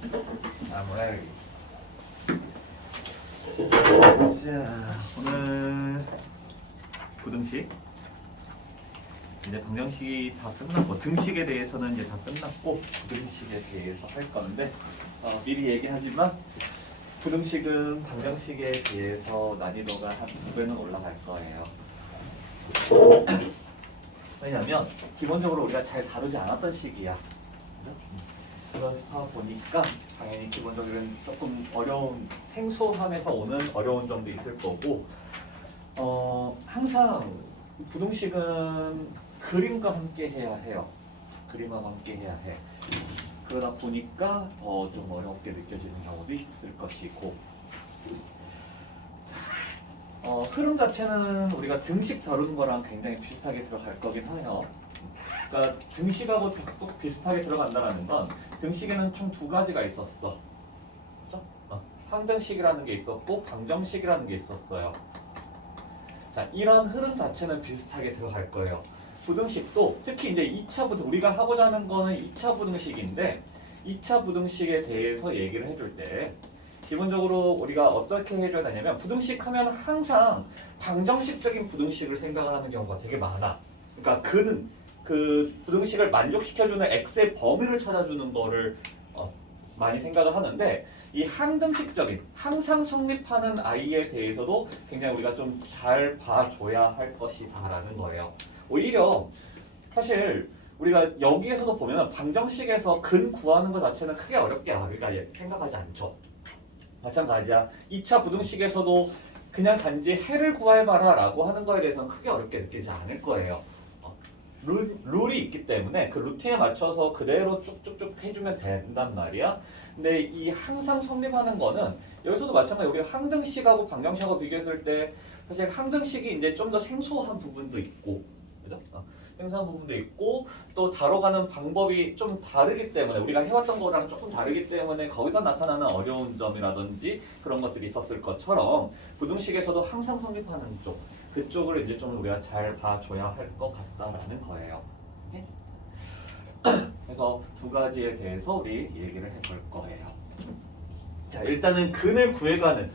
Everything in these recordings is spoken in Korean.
뭐야 여기. 자, 오늘 부등식 이제 방정식이 다 끝났고 등식에 대해서는 이제 다 끝났고 부등식에 대해서 할 건데 미리 얘기하지만 부등식은 방정식에 비해서 난이도가 한 2배는 올라갈 거예요. 왜냐면 기본적으로 우리가 잘 다루지 않았던 식이야. 그래서 보니까 당연히 기본적으로는 조금 어려운 생소함에서 오는 어려운 점도 있을 거고 항상 부등식은 그림과 함께 해야 해요. 그림과 함께 해야 해. 그러다 보니까 더 좀 어렵게 느껴지는 경우도 있을 것이고 흐름 자체는 우리가 등식 다루는 거랑 굉장히 비슷하게 들어갈 거긴 해요. 그러니까 등식하고 또 비슷하게 들어간다는 건 등식에는 총 두 가지가 있었어. 그렇죠? 항등식이라는 게 있었고 방정식이라는 게 있었어요. 자, 이런 흐름 자체는 비슷하게 들어갈 거예요. 부등식도 특히 이제 2차 부등 우리가 하고자 하는 거는 2차 부등식인데 2차 부등식에 대해서 얘기를 해줄 때 기본적으로 우리가 어떻게 해줘야 되냐면 부등식 하면 항상 방정식적인 부등식을 생각을 하는 경우가 되게 많아. 그러니까 그 부등식을 만족시켜주는 x의 범위를 찾아주는 거를 많이 생각을 하는데 이 항등식적인 항상 성립하는 i에 대해서도 굉장히 우리가 좀 잘 봐줘야 할 것이다라는 거예요. 오히려 사실 우리가 여기에서도 보면 방정식에서 근 구하는 것 자체는 크게 어렵게 우리가 생각하지 않죠. 마찬가지야. 2차 부등식에서도 그냥 단지 해를 구해봐라 라고 하는 거에 대해서는 크게 어렵게 느끼지 않을 거예요. 룰이 있기 때문에 그 루틴에 맞춰서 그대로 쭉쭉쭉 해주면 된단 말이야. 근데 이 항상 성립하는 거는 여기서도 마찬가지로 우리가 항등식하고 방정식하고 비교했을 때 사실 항등식이 이제 좀 더 생소한 부분도 있고, 그죠? 생소한 부분도 있고 또 다뤄가는 방법이 좀 다르기 때문에 우리가 해왔던 거랑 조금 다르기 때문에 거기서 나타나는 어려운 점이라든지 그런 것들이 있었을 것처럼 부등식에서도 항상 성립하는 쪽 그쪽을 이제 좀 우리가 잘 봐줘야 할 것 같다라는 거예요. 네? 그래서 두 가지에 대해서 우리 얘기를 해볼 거예요. 자, 일단은 근을 구해가는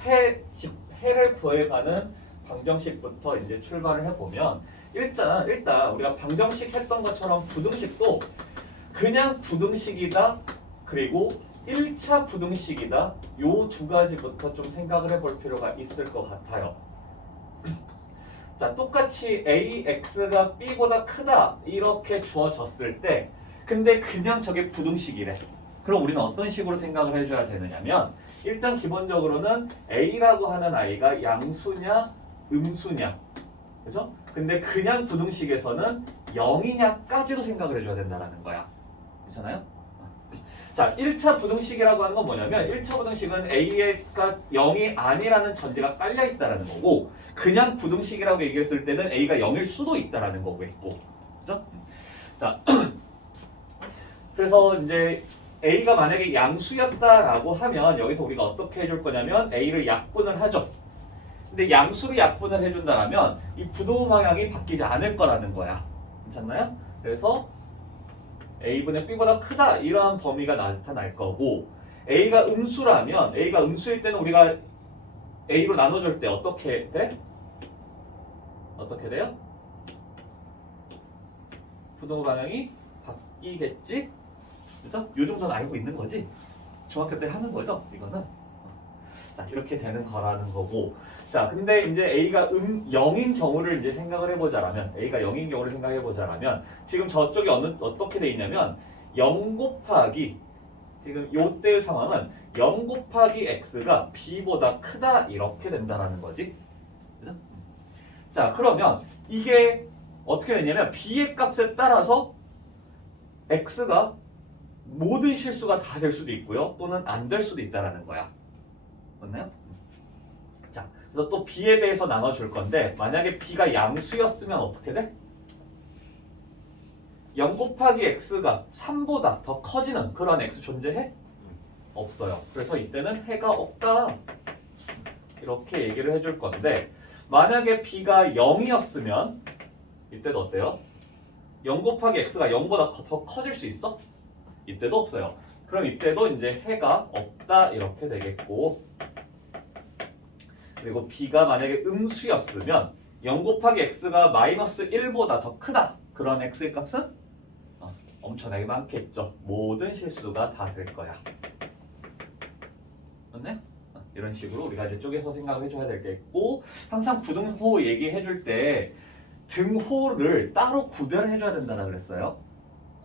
해를 구해가는 방정식부터 이제 출발을 해보면 일단 우리가 방정식 했던 것처럼 부등식도 그냥 부등식이다 그리고 1차 부등식이다 요 두 가지부터 좀 생각을 해볼 필요가 있을 것 같아요. 자, 똑같이 AX가 B보다 크다 이렇게 주어졌을 때 근데 그냥 저게 부등식이래. 그럼 우리는 어떤 식으로 생각을 해줘야 되느냐면 일단 기본적으로는 A라고 하는 아이가 양수냐 음수냐 그죠? 근데 그냥 부등식에서는 0이냐까지도 생각을 해줘야 된다는 거야. 괜찮아요? 자, 1차 부등식이라고 하는 건 뭐냐면 1차 부등식은 A가 0이 아니라는 전제가 깔려 있다는 거고 그냥 부등식이라고 얘기했을 때는 A가 0일 수도 있다는 거겠고 그죠? 자, 그래서 이제 A가 만약에 양수였다라고 하면 여기서 우리가 어떻게 해줄 거냐면 A를 약분을 하죠. 근데 양수를 약분을 해준다면 이 부도 방향이 바뀌지 않을 거라는 거야. 괜찮나요? 그래서 A분의 B보다 크다 이러한 범위가 나타날 거고 A가 음수라면 A가 음수일 때는 우리가 A로 나눠줄 때 어떻게 돼? 어떻게 돼요? 부도 방향이 바뀌겠지? 그죠? 요 정도는 알고 있는 거지? 중학교 때 하는 거죠? 이거는 자, 이렇게 되는 거라는 거고 자, 근데 이제 A가 0인 경우를 이제 생각을 해보자라면 A가 0인 경우를 생각해보자라면 지금 저쪽이 어떻게 돼 있냐면 0 곱하기 지금 요때 상황은 0 곱하기 X가 B보다 크다 이렇게 된다는 거지 그죠? 자, 그러면 이게 어떻게 되냐면 B의 값에 따라서 X가 모든 실수가 다 될 수도 있고요 또는 안 될 수도 있다는 거야 맞나요? 자, 그래서 또 B에 대해서 나눠줄 건데 만약에 B가 양수였으면 어떻게 돼? 0 곱하기 X가 3보다 더 커지는 그런 X 존재해? 없어요. 그래서 이때는 해가 없다 이렇게 얘기를 해줄 건데 만약에 B가 0이었으면 이때도 어때요? 0 곱하기 X가 0보다 더 커질 수 있어? 이때도 없어요. 그럼 이때도 이제 해가 없다 이렇게 되겠고, 그리고 b가 만약에 음수였으면 0 곱하기 x가 마이너스 1보다 더 크다. 그런 x의 값은 엄청나게 많겠죠. 모든 실수가 다 될 거야. 맞네? 이런 식으로 우리가 이제 쪼개서 생각을 해줘야 되겠고, 항상 부등호 얘기해줄 때 등호를 따로 구별해줘야 된다고 그랬어요.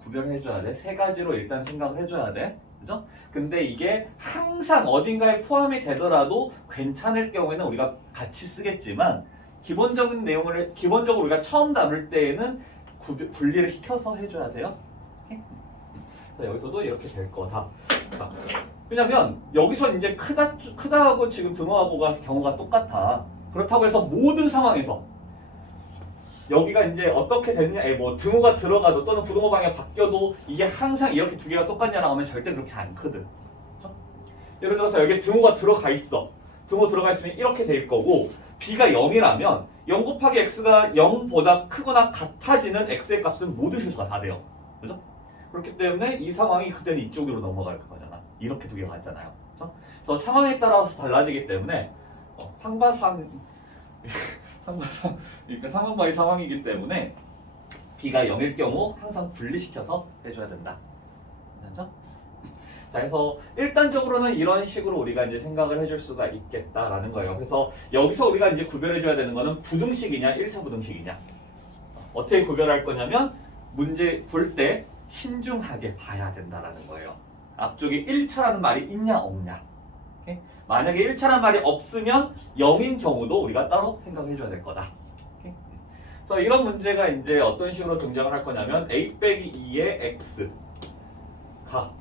구별해줘야 돼. 세 가지로 일단 생각을 해줘야 돼. 그죠? 근데 이게 항상 어딘가에 포함이 되더라도 괜찮을 경우에는 우리가 같이 쓰겠지만, 기본적으로 우리가 처음 다룰 때에는 분리를 시켜서 해줘야 돼요. 자, 여기서도 이렇게 될 거다. 자, 왜냐면 여기서 이제 크다하고 지금 등호하고가 경우가 똑같아. 그렇다고 해서 모든 상황에서 여기가 이제 어떻게 됐냐, 뭐 등호가 들어가도 또는 부등호 방향이 바뀌어도 이게 항상 이렇게 두 개가 똑같냐라고 하면 절대 그렇게 않거든. 그렇죠? 예를 들어서 여기 등호가 들어가 있어. 등호 들어가 있으면 이렇게 될 거고, b가 0이라면 0 곱하기 x가 0보다 크거나 같아지는 x의 값은 모든 실수가 다 돼요. 그죠? 그렇기 때문에 이 상황이 그때는 이쪽으로 넘어갈 거잖아. 이렇게 두 개가 같잖아요. 그죠? 그래서 상황에 따라서 달라지기 때문에 그러니까 상황과의 상황이기 때문에 b가 0일 경우 항상 분리시켜서 해줘야 된다. 괜찮죠? 자, 그래서 일단적으로는 이런 식으로 우리가 이제 생각을 해줄 수가 있겠다라는 거예요. 그래서 여기서 우리가 이제 구별해줘야 되는 거는 부등식이냐 1차 부등식이냐. 어떻게 구별할 거냐면 문제 볼 때 신중하게 봐야 된다라는 거예요. 앞쪽에 1차라는 말이 있냐 없냐. 오케이? 만약에 1차라는 말이 없으면 0인 경우도 우리가 따로 생각해줘야 될 거다. 오케이? 그래서 이런 문제가 이제 어떤 식으로 등장을 할 거냐면 a 빼기 2의 x가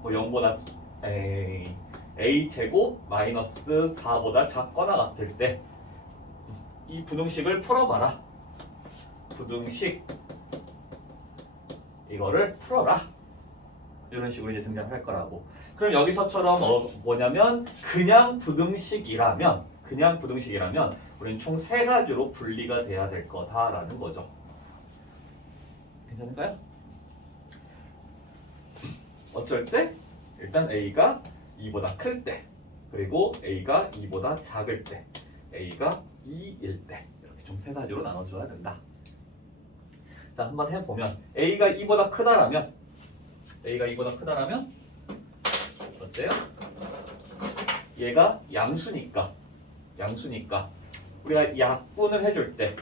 뭐 0보다 a 제곱 마이너스 4보다 작거나 같을 때 이 부등식을 풀어봐라. 부등식 이거를 풀어라. 이런 식으로 이제 등장할 거라고. 그럼 여기서처럼 뭐냐면 그냥 부등식이라면 우리는 총 세 가지로 분리가 돼야 될 거다라는 거죠. 괜찮을까요? 어쩔 때? 일단 a가 2보다 클 때, 그리고 a가 2보다 작을 때, a가 2일 때, 이렇게 총 세 가지로 나눠줘야 된다. 자, 한번 해보면 a가 2보다 크다라면 어때요? 얘가 양수니까 우리가 약분을 해줄 때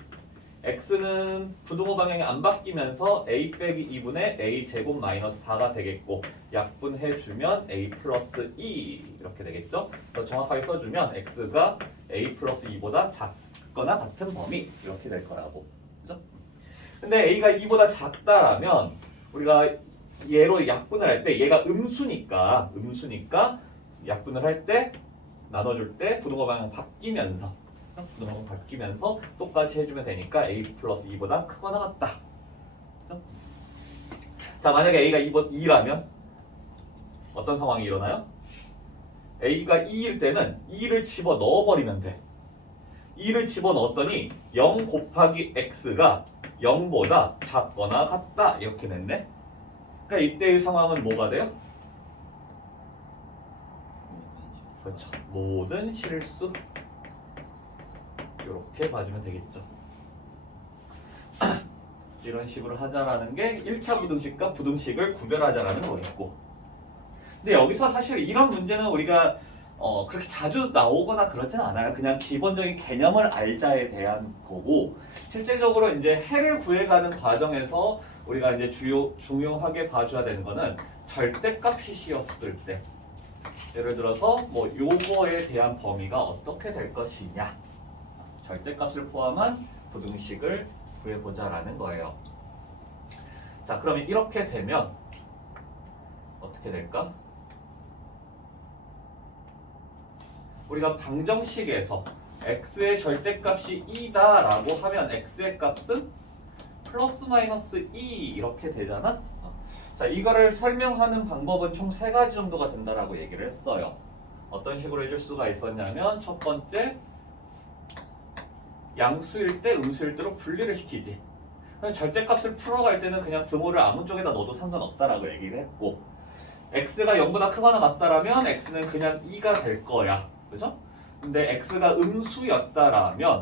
x는 부등호 방향이 안 바뀌면서 a 빼기 2분의 a 제곱 마이너스 4가 되겠고, 약분해주면 a 플러스 2 이렇게 되겠죠? 더 정확하게 써주면 x가 a 플러스 2보다 작거나 같은 범위 이렇게 될 거라고. 그죠? 근데 a가 2보다 작다라면 우리가 얘로 약분을 할 때 얘가 음수니까 약분을 할 때 나눠줄 때 부등호 방향 바뀌면서 똑같이 해주면 되니까 a 플러스 2보다 크거나 같다. 자, 만약에 a가 2라면 어떤 상황이 일어나요? a가 2일 때는 2를 집어 넣어버리면 돼. 2를 집어 넣었더니 0 곱하기 x가 0보다 작거나 같다 이렇게 됐네. 그러니까 이때의 상황은 뭐가 돼요? 그렇죠. 모든 실수 이렇게 봐주면 되겠죠. 이런 식으로 하자라는 게 1차 부등식과 부등식을 구별하자라는 거겠고, 근데 여기서 사실 이런 문제는 우리가 그렇게 자주 나오거나 그러지는 않아요. 그냥 기본적인 개념을 알자에 대한 거고, 실질적으로 이제 해를 구해가는 과정에서 우리가 이제 중요하게 봐줘야 되는 거는 절대값이 씌었을 때, 예를 들어서 뭐 요거에 대한 범위가 어떻게 될 것이냐, 절대값을 포함한 부등식을 구해보자라는 거예요. 자, 그러면 이렇게 되면 어떻게 될까? 우리가 방정식에서 x의 절대값이 2다라고 하면 x의 값은 플러스 마이너스 2 이렇게 되잖아? 자, 이거를 설명하는 방법은 총 세 가지 정도가 된다라고 얘기를 했어요. 어떤 식으로 해줄 수가 있었냐면, 첫 번째, 양수일 때 음수일 때로 분리를 시키지. 절대값을 풀어갈 때는 그냥 등호를 아무 쪽에다 넣어도 상관없다라고 얘기를 했고, x가 0보다 크거나 같다라면 x는 그냥 2가 될 거야. 그죠? 근데 x가 음수였다라면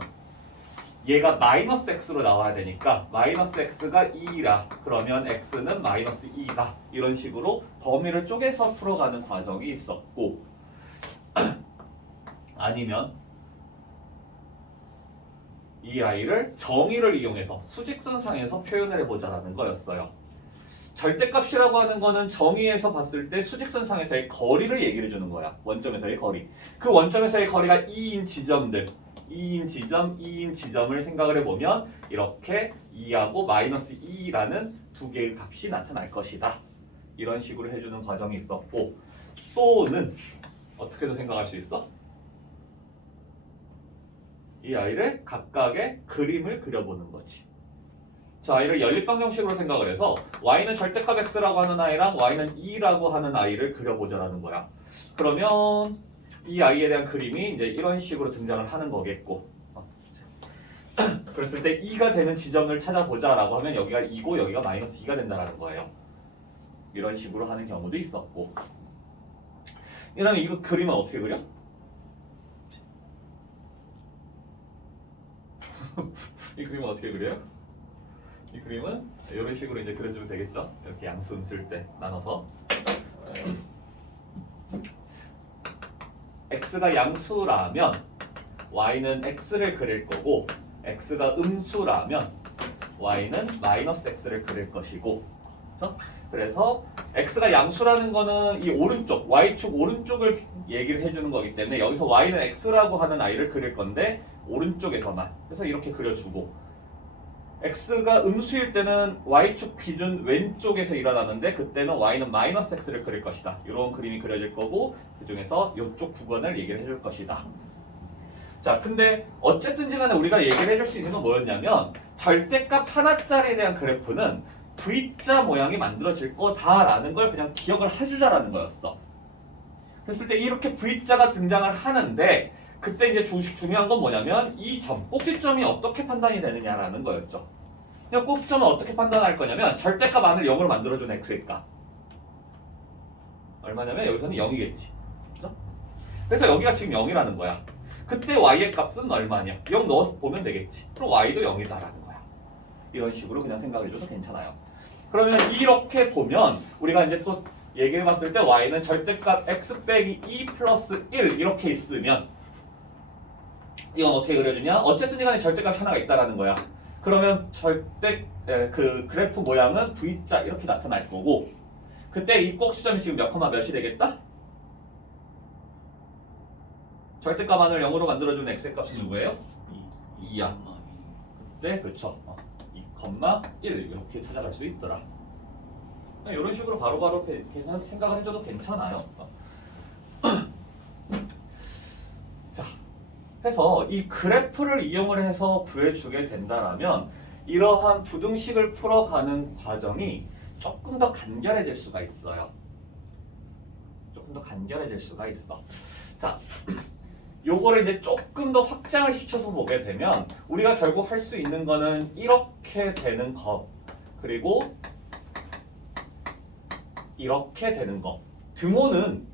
얘가 마이너스 x로 나와야 되니까 마이너스 x가 2라 그러면 x는 마이너스 2다. 이런 식으로 범위를 쪼개서 풀어가는 과정이 있었고 아니면 이 아이를 정의를 이용해서 수직선상에서 표현을 해보자라는 거였어요. 절대값이라고 하는 거는 정의에서 봤을 때 수직선상에서의 거리를 얘기를 해주는 거야. 원점에서의 거리. 그 원점에서의 거리가 2인 지점들 2인 지점, 2인 지점을 생각을 해보면 이렇게 2하고 마이너스 2라는 두 개의 값이 나타날 것이다. 이런 식으로 해주는 과정이 있었고 또는 어떻게도 생각할 수 있어? 이 아이를 각각의 그림을 그려보는 거지. 자, 아이를 연립방정식으로 생각을 해서 y는 절대값 x라고 하는 아이랑 y는 2라고 하는 아이를 그려보자라는 거야. 그러면 이 아이에 대한 그림이 이제 이런 식으로 등장을 하는 거겠고 그랬을 때 2가 되는 지점을 찾아보자라고 하면 여기가 2고 여기가 마이너스 2가 된다는 거예요. 이런 식으로 하는 경우도 있었고 이러면 이거 그림은 어떻게 그려? 이 그림은 어떻게 그려요? 이 그림은 이런 식으로 이제 그려주면 되겠죠? 이렇게 양수 음수일 때 나눠서 x가 양수라면 y는 x를 그릴 거고 x가 음수라면 y는 마이너스 x를 그릴 것이고 그래서 x가 양수라는 거는 이 오른쪽 y축 오른쪽을 얘기를 해주는 거기 때문에 여기서 y는 x라고 하는 아이를 그릴 건데 오른쪽에서만 그래서 이렇게 그려주고 x가 음수일 때는 y축 기준 왼쪽에서 일어나는데 그때는 y는 마이너스 x를 그릴 것이다. 이런 그림이 그려질 거고 그 중에서 이쪽 부분을 얘기를 해줄 것이다. 자, 근데 어쨌든지 간에 우리가 얘기를 해줄 수 있는 건 뭐였냐면 절대값 하나짜리에 대한 그래프는 V자 모양이 만들어질 거다라는 걸 그냥 기억을 해주자라는 거였어. 그랬을 때 이렇게 V자가 등장을 하는데 그때 이제 중요한 건 뭐냐면 이 점, 꼭지점이 어떻게 판단이 되느냐라는 거였죠. 그냥 꼭지점은 어떻게 판단할 거냐면 절대값 안을 0으로 만들어준 x의 값. 얼마냐면 여기서는 0이겠지. 그래서 여기가 지금 0이라는 거야. 그때 y의 값은 얼마냐? 0 넣어서 보면 되겠지. 그럼 y도 0이다라는 거야. 이런 식으로 그냥 생각해줘도 괜찮아요. 그러면 이렇게 보면 우리가 이제 또 얘기해봤을 때 y는 절대값 x 빼기 2 플러스 1 이렇게 있으면 이건 어떻게 그려주냐? 어쨌든 간에 절대값이 하나가 있다라는 거야. 그러면 그 그래프 모양은 V자 이렇게 나타날 거고 그때 이 꼭지점이 지금 몇 컴마 몇이 되겠다? 절대값 안을 0으로 만들어주는 x의 값은 누구예요? 2야. 그때 그렇죠. 2,1 이렇게 찾아갈 수 있더라. 이런 식으로 바로바로 계산 생각을 해줘도 괜찮아요. 자, 해서 이 그래프를 이용을 해서 구해주게 된다라면 이러한 부등식을 풀어가는 과정이 조금 더 간결해질 수가 있어요. 조금 더 간결해질 수가 있어. 자, 요거를 이제 조금 더 확장을 시켜서 보게 되면 우리가 결국 할 수 있는 거는 이렇게 되는 것 그리고 이렇게 되는 것. 등호는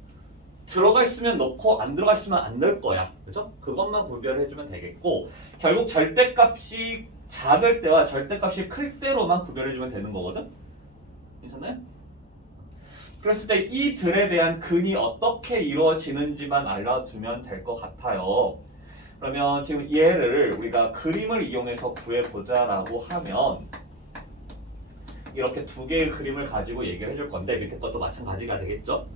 들어가 있으면 넣고 안 들어가 있으면 안 넣을 거야. 그죠? 그것만 구별해주면 되겠고 결국 절대값이 작을 때와 절대값이 클 때로만 구별해주면 되는 거거든? 괜찮나요? 그랬을 때 이 들에 대한 근이 어떻게 이루어지는지만 알아두면 될 것 같아요. 그러면 지금 얘를 우리가 그림을 이용해서 구해보자라고 하면 이렇게 두 개의 그림을 가지고 얘기를 해줄 건데 밑에 것도 마찬가지가 되겠죠?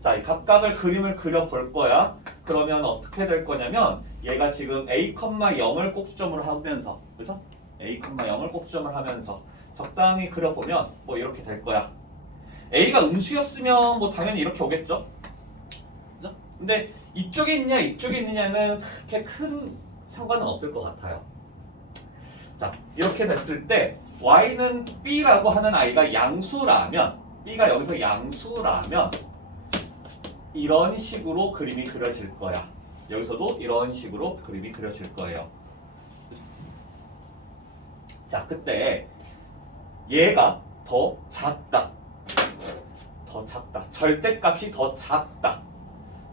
자, 각각을 그림을 그려볼 거야. 그러면 어떻게 될 거냐면 얘가 지금 a, 0을 꼭지점으로 하면서 그죠? a, 0을 꼭지점을 하면서 적당히 그려보면 뭐 이렇게 될 거야. a가 음수였으면 뭐 당연히 이렇게 오겠죠? 그죠? 근데 이쪽에 있냐 이쪽에 있느냐는 그렇게 큰 상관은 없을 것 같아요. 자, 이렇게 됐을 때 y는 b라고 하는 아이가 양수라면 b가 여기서 양수라면 이런 식으로 그림이 그려질 거야. 여기서도 이런 식으로 그림이 그려질 거예요. 자, 그때 얘가 더 작다. 더 작다. 절대값이 더 작다.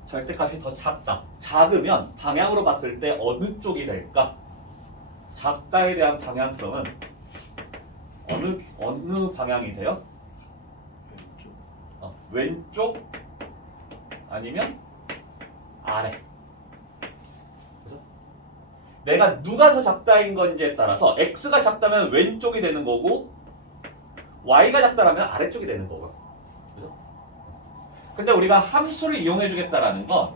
절대값이 더 작다. 작으면 방향으로 봤을 때 어느 쪽이 될까? 작다에 대한 방향성은 어느 방향이 돼요? 왼쪽 아니면 아래. 그죠? 내가 누가 더 작다인 건지에 따라서 x가 작다면 왼쪽이 되는 거고 y가 작다라면 아래쪽이 되는 거고요. 그죠? 근데 우리가 함수를 이용해 주겠다라는 건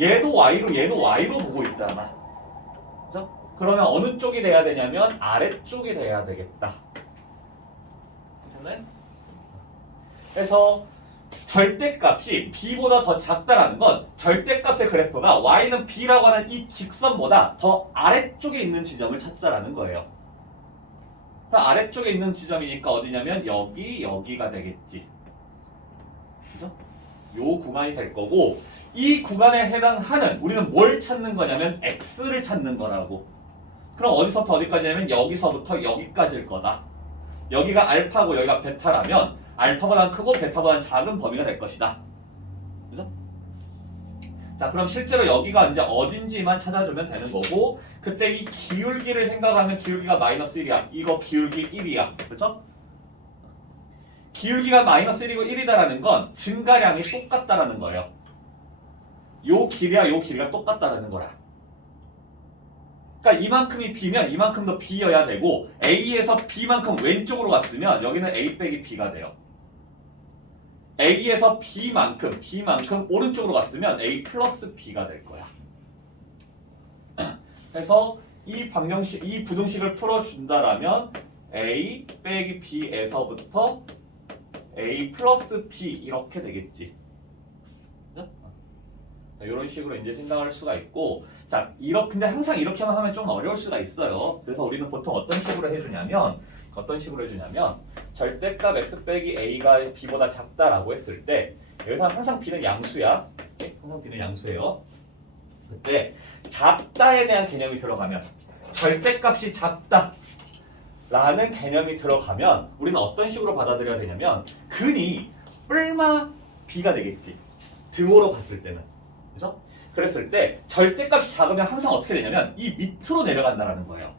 얘도 y로 보고 있잖아. 그죠? 그러면 어느 쪽이 돼야 되냐면 아래쪽이 돼야 되겠다. 괜찮나요? 그래서 절대값이 b보다 더 작다라는 건 절대값의 그래프가 y는 b라고 하는 이 직선보다 더 아래쪽에 있는 지점을 찾자라는 거예요. 아래쪽에 있는 지점이니까 어디냐면 여기가 되겠지. 그죠? 요 구간이 될 거고 이 구간에 해당하는 우리는 뭘 찾는 거냐면 x를 찾는 거라고. 그럼 어디서부터 어디까지냐면 여기서부터 여기까지일 거다. 여기가 알파고 여기가 베타라면 알파보다 크고 베타보다 작은 범위가 될 것이다. 그죠? 자, 그럼 실제로 여기가 이제 어딘지만 찾아주면 되는 거고 그때 이 기울기를 생각하면 기울기가 마이너스 1이야. 이거 기울기 1이야. 그렇죠? 기울기가 마이너스 1이고 1이다라는 건 증가량이 똑같다라는 거예요. 요 길이야 요 길이가 똑같다라는 거라. 그러니까 이만큼이 b면 이만큼도 b여야 되고 a에서 b만큼 왼쪽으로 갔으면 여기는 a 빼기 b가 돼요. a에서 b만큼 오른쪽으로 갔으면 a 플러스 b가 될 거야. 그래서 이 부등식을 풀어준다라면 a 빼기 b에서부터 a 플러스 b 이렇게 되겠지. 자, 이런 식으로 이제 생각할 수가 있고, 자, 근데 항상 이렇게만 하면 좀 어려울 수가 있어요. 그래서 우리는 보통 어떤 식으로 해주냐면 절대값 x 빼기 a가 b보다 작다라고 했을 때 여기서 항상 b는 양수야. 네? 항상 b는 양수예요. 그때 작다에 대한 개념이 들어가면 절대값이 작다 라는 개념이 들어가면 우리는 어떤 식으로 받아들여야 되냐면 근이 뿔마 b가 되겠지. 등호로 봤을 때는. 그죠? 그랬을 때 절대값이 작으면 항상 어떻게 되냐면 이 밑으로 내려간다는 거예요.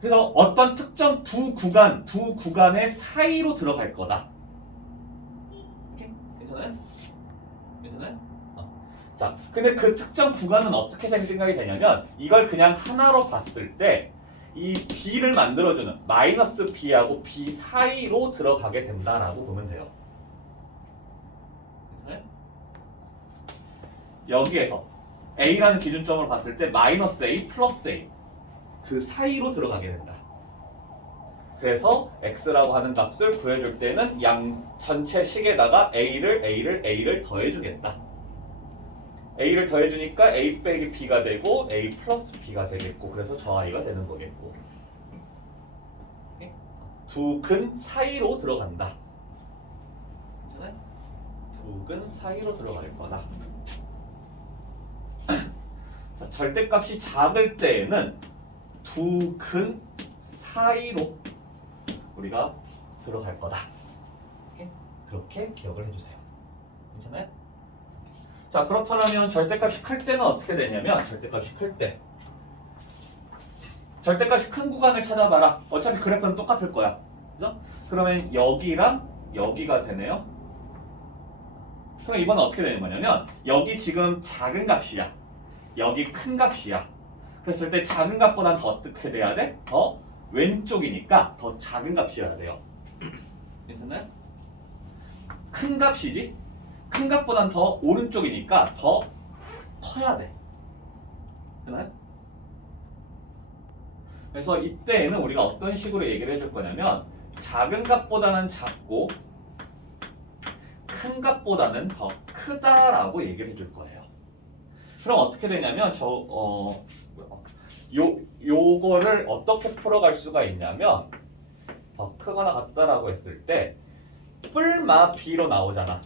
그래서 어떤 특정 두 구간의 사이로 들어갈 거다. 괜찮아요? 괜찮아요? 자, 근데 그 특정 구간은 어떻게 생각이 되냐면 이걸 그냥 하나로 봤을 때 이 b를 만들어주는 마이너스 b하고 b 사이로 들어가게 된다라고 보면 돼요. 괜찮아요? 여기에서 a라는 기준점을 봤을 때 마이너스 a 플러스 a 그 사이로 들어가게 된다. 그래서 x라고 하는 값을 구해줄 때는 양 전체 식에다가 a를 더해주겠다. a를 더해주니까 a 빼기 b가 되고 a 플러스 b가 되겠고 그래서 저 아이가 되는 거겠고 두 근 사이로 들어간다. 두 근 사이로 들어갈 거다. 자, 절대값이 작을 때에는 두 근 사이로 우리가 들어갈 거다. 그렇게 기억을 해주세요. 괜찮아요? 자, 그렇다면 절대값이 클 때는 어떻게 되냐면 절대값이 큰 구간을 찾아봐라. 어차피 그래프는 똑같을 거야. 그죠? 그러면 여기랑 여기가 되네요. 그럼 이번엔 어떻게 되는 거냐면 여기 지금 작은 값이야. 여기 큰 값이야. 그랬을 때 작은 값보단 더 어떻게 돼야 돼? 더 왼쪽이니까 더 작은 값이어야 돼요. 괜찮나요? 큰 값이지? 큰 값보단 더 오른쪽이니까 더 커야 돼. 되나요? 그래서 이때에는 우리가 어떤 식으로 얘기를 해줄 거냐면 작은 값보다는 작고 큰 값보다는 더 크다라고 얘기를 해줄 거예요. 그럼 어떻게 되냐면 요거를 어떻게 풀어갈 수가 있냐면 더 크거나 같다라고 했을 때 뿔마 b로 나오잖아.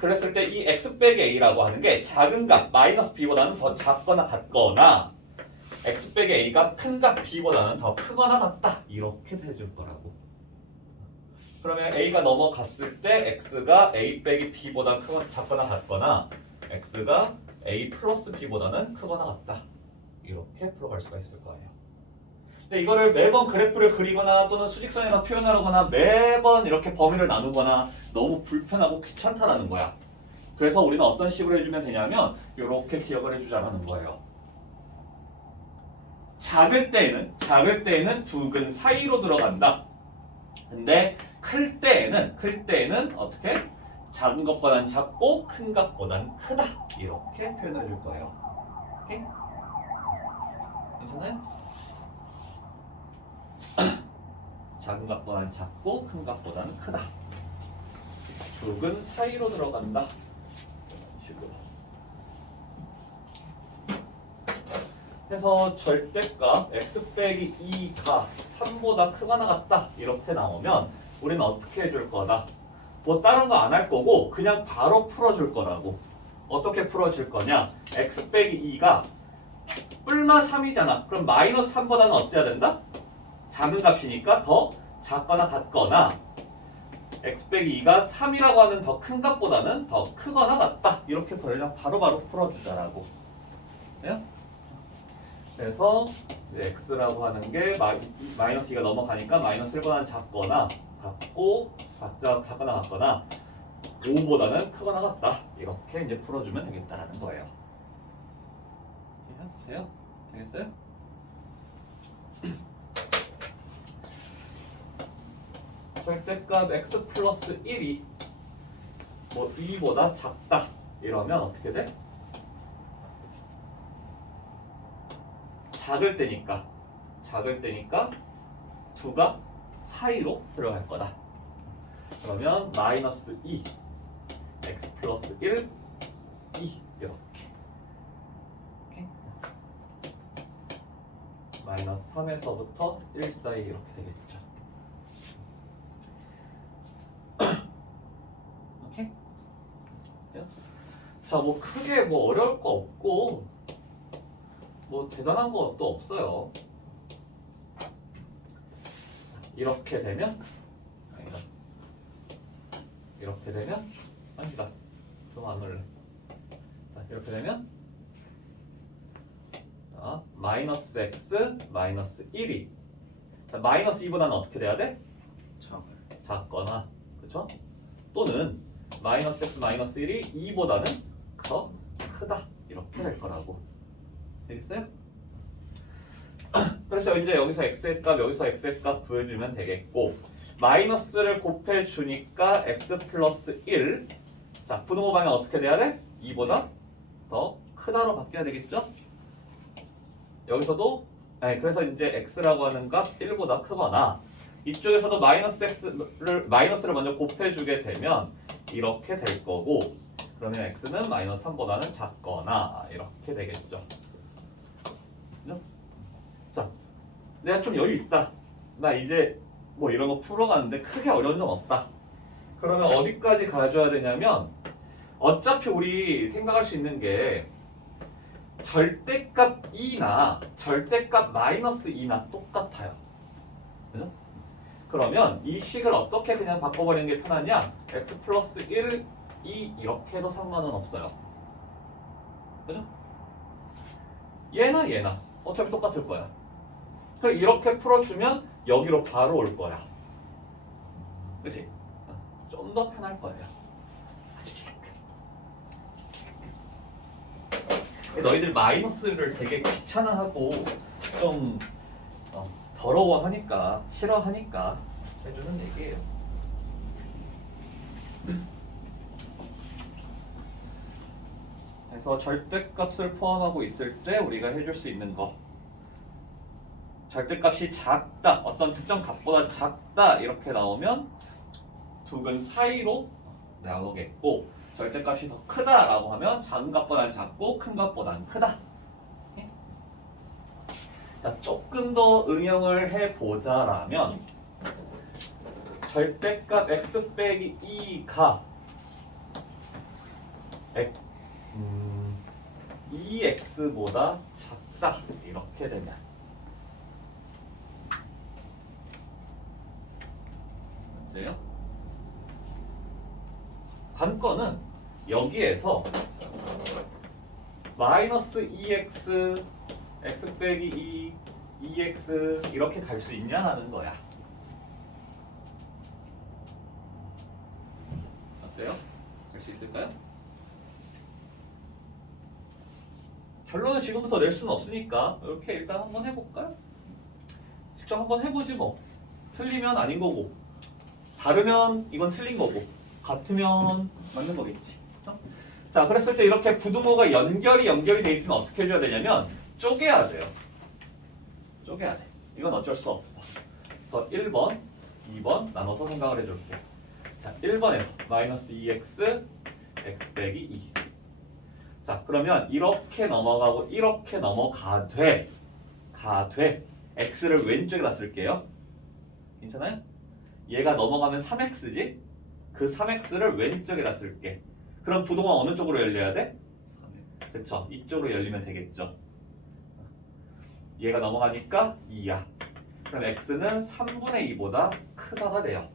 그랬을 때 이 x 빼기 a라고 하는 게 작은 값 마이너스 b보다는 더 작거나 같거나 x 빼기 a가 큰 값 b보다는 더 크거나 같다 이렇게 해줄 거라고. 그러면 a가 넘어갔을 때 x가 a 빼기 b보다 작거나 같거나 x가 a 플러스 b보다는 크거나 같다. 이렇게 풀어갈 수가 있을 거예요. 근데 이거를 매번 그래프를 그리거나 또는 수직선에다 표현하거나 매번 이렇게 범위를 나누거나 너무 불편하고 귀찮다라는 거야. 그래서 우리는 어떤 식으로 해주면 되냐면 이렇게 기억을 해주자라는 거예요. 작을 때에는 두근 사이로 들어간다. 근데 클 때에는 어떻게? 작은 것보단 작고 큰 것보단 크다. 이렇게 표현해 줄 거예요. 오케이? 괜찮아요? 작은 것보단 작고 큰 것보다는 크다. 두근 사이로 들어간다. 이런 식으로. 해서 절대값 x 빼기 2가 3보다 크거나 같다. 이렇게 나오면 우리는 어떻게 해줄 거다? 뭐 다른 거 안 할 거고 그냥 바로 풀어줄 거라고. 어떻게 풀어줄 거냐? x 빼기 2가 뿔마 3이잖아. 그럼 마이너스 3보다는 어때야 된다? 작은 값이니까 더 작거나 같거나 x 빼기 2가 3이라고 하는 더 큰 값보다는 더 크거나 같다. 이렇게 그냥 바로바로 풀어주자라고. 네? 그래서 x라고 하는 게 마이너스 2가 넘어가니까 마이너스 1보다는 작거나 작거나 같거나 5보다는 크거나 같다. 이렇게 이제 풀어주면 되겠다라는 거예요. 돼요? 되겠어요? 절대값 x 플러스 1이 뭐 2보다 작다. 이러면 어떻게 돼? 작을 때니까 두가 사이로 들어갈 거다. 그러면 마이너스 2 x 플러스 1 2 이렇게 마이너스 3에서부터 1 사이 이렇게 되겠죠. 오케이? 자, 뭐 크게 뭐 어려울 거 없고 뭐 대단한 것도 없어요. 이렇게 되면 아니다. 좀 안 올래. 자, 이렇게 되면 마이너스 x 마이너스 1이 마이너스 2보다는 어떻게 돼야 돼? 작거나 그렇죠? 또는 마이너스 x 마이너스 1이 2보다는 더 크다. 이렇게 될 거라고. 되겠어요? 그래서 이제 여기서 x의 값 여기서 x의 값 구해주면 되겠고 마이너스를 곱해주니까 x 플러스 1 자, 분모 방향 어떻게 돼야 돼? 2보다 더 크다로 바뀌어야 되겠죠? 여기서도 그래서 이제 x라고 하는 값 1보다 크거나 이쪽에서도 마이너스를 먼저 곱해주게 되면 이렇게 될 거고 그러면 x는 마이너스 3보다는 작거나 이렇게 되겠죠. 그죠? 자, 내가 좀 여유 있다. 나 이제 뭐 이런 거 풀어가는데 크게 어려운 점 없다. 그러면 어디까지 가져야 되냐면 어차피 우리 생각할 수 있는 게 절대값 2나 절대값 마이너스 2나 똑같아요. 그죠? 그러면 이 식을 어떻게 그냥 바꿔버리는 게 편하냐? x 플러스 1, 2 이렇게 해도 상관은 없어요. 그죠? 얘나 어차피 똑같을 거야. 그럼 이렇게 풀어주면 여기로 바로 올 거야. 그치? 좀 더 편할 거예요. 너희들 마이너스를 되게 귀찮아하고 좀 더러워하니까 싫어하니까 해주는 얘기예요. 그래서 절대값을 포함하고 있을 때 우리가 해줄 수 있는 거 절대값이 작다 어떤 특정 값보다 작다 이렇게 나오면 두근 사이로 나오겠고 절대값이 더 크다라고 하면 작은 값보다는 작고 큰 값보다는 크다. 자, 조금 더 응용을 해보자라면 절대값 x 빼기 2가 2x보다 작다 이렇게 되면 맞아요? 관건은 여기에서 마이너스 2x x 빼기 2 2x 이렇게 갈 수 있냐라는 거야. 어때요? 갈 수 있을까요? 결론을 지금부터 낼 수는 없으니까 이렇게 일단 한번 해볼까요? 직접 한번 해보지 뭐. 틀리면 아닌 거고, 다르면 이건 틀린 거고, 같으면 맞는 거겠지. 그렇죠? 자, 그랬을 때 이렇게 부등호가 연결이 돼 있으면 어떻게 해줘야 되냐면 쪼개야 돼요. 쪼개야 돼. 이건 어쩔 수 없어. 그래서 1번, 2번 나눠서 생각을 해줄게. 자, 1번에서 마이너스 2x x 빼기 2. 자, 그러면 이렇게 넘어가고 이렇게 넘어가되 x를 왼쪽에다 쓸게요. 괜찮아요? 얘가 넘어가면 3x지? 그 3x를 왼쪽에다 쓸게. 그럼 부동화 어느 쪽으로 열려야 돼? 그렇죠. 이쪽으로 열리면 되겠죠. 얘가 넘어가니까 2야. 그럼 x는 3분의 2보다 크다가 돼요.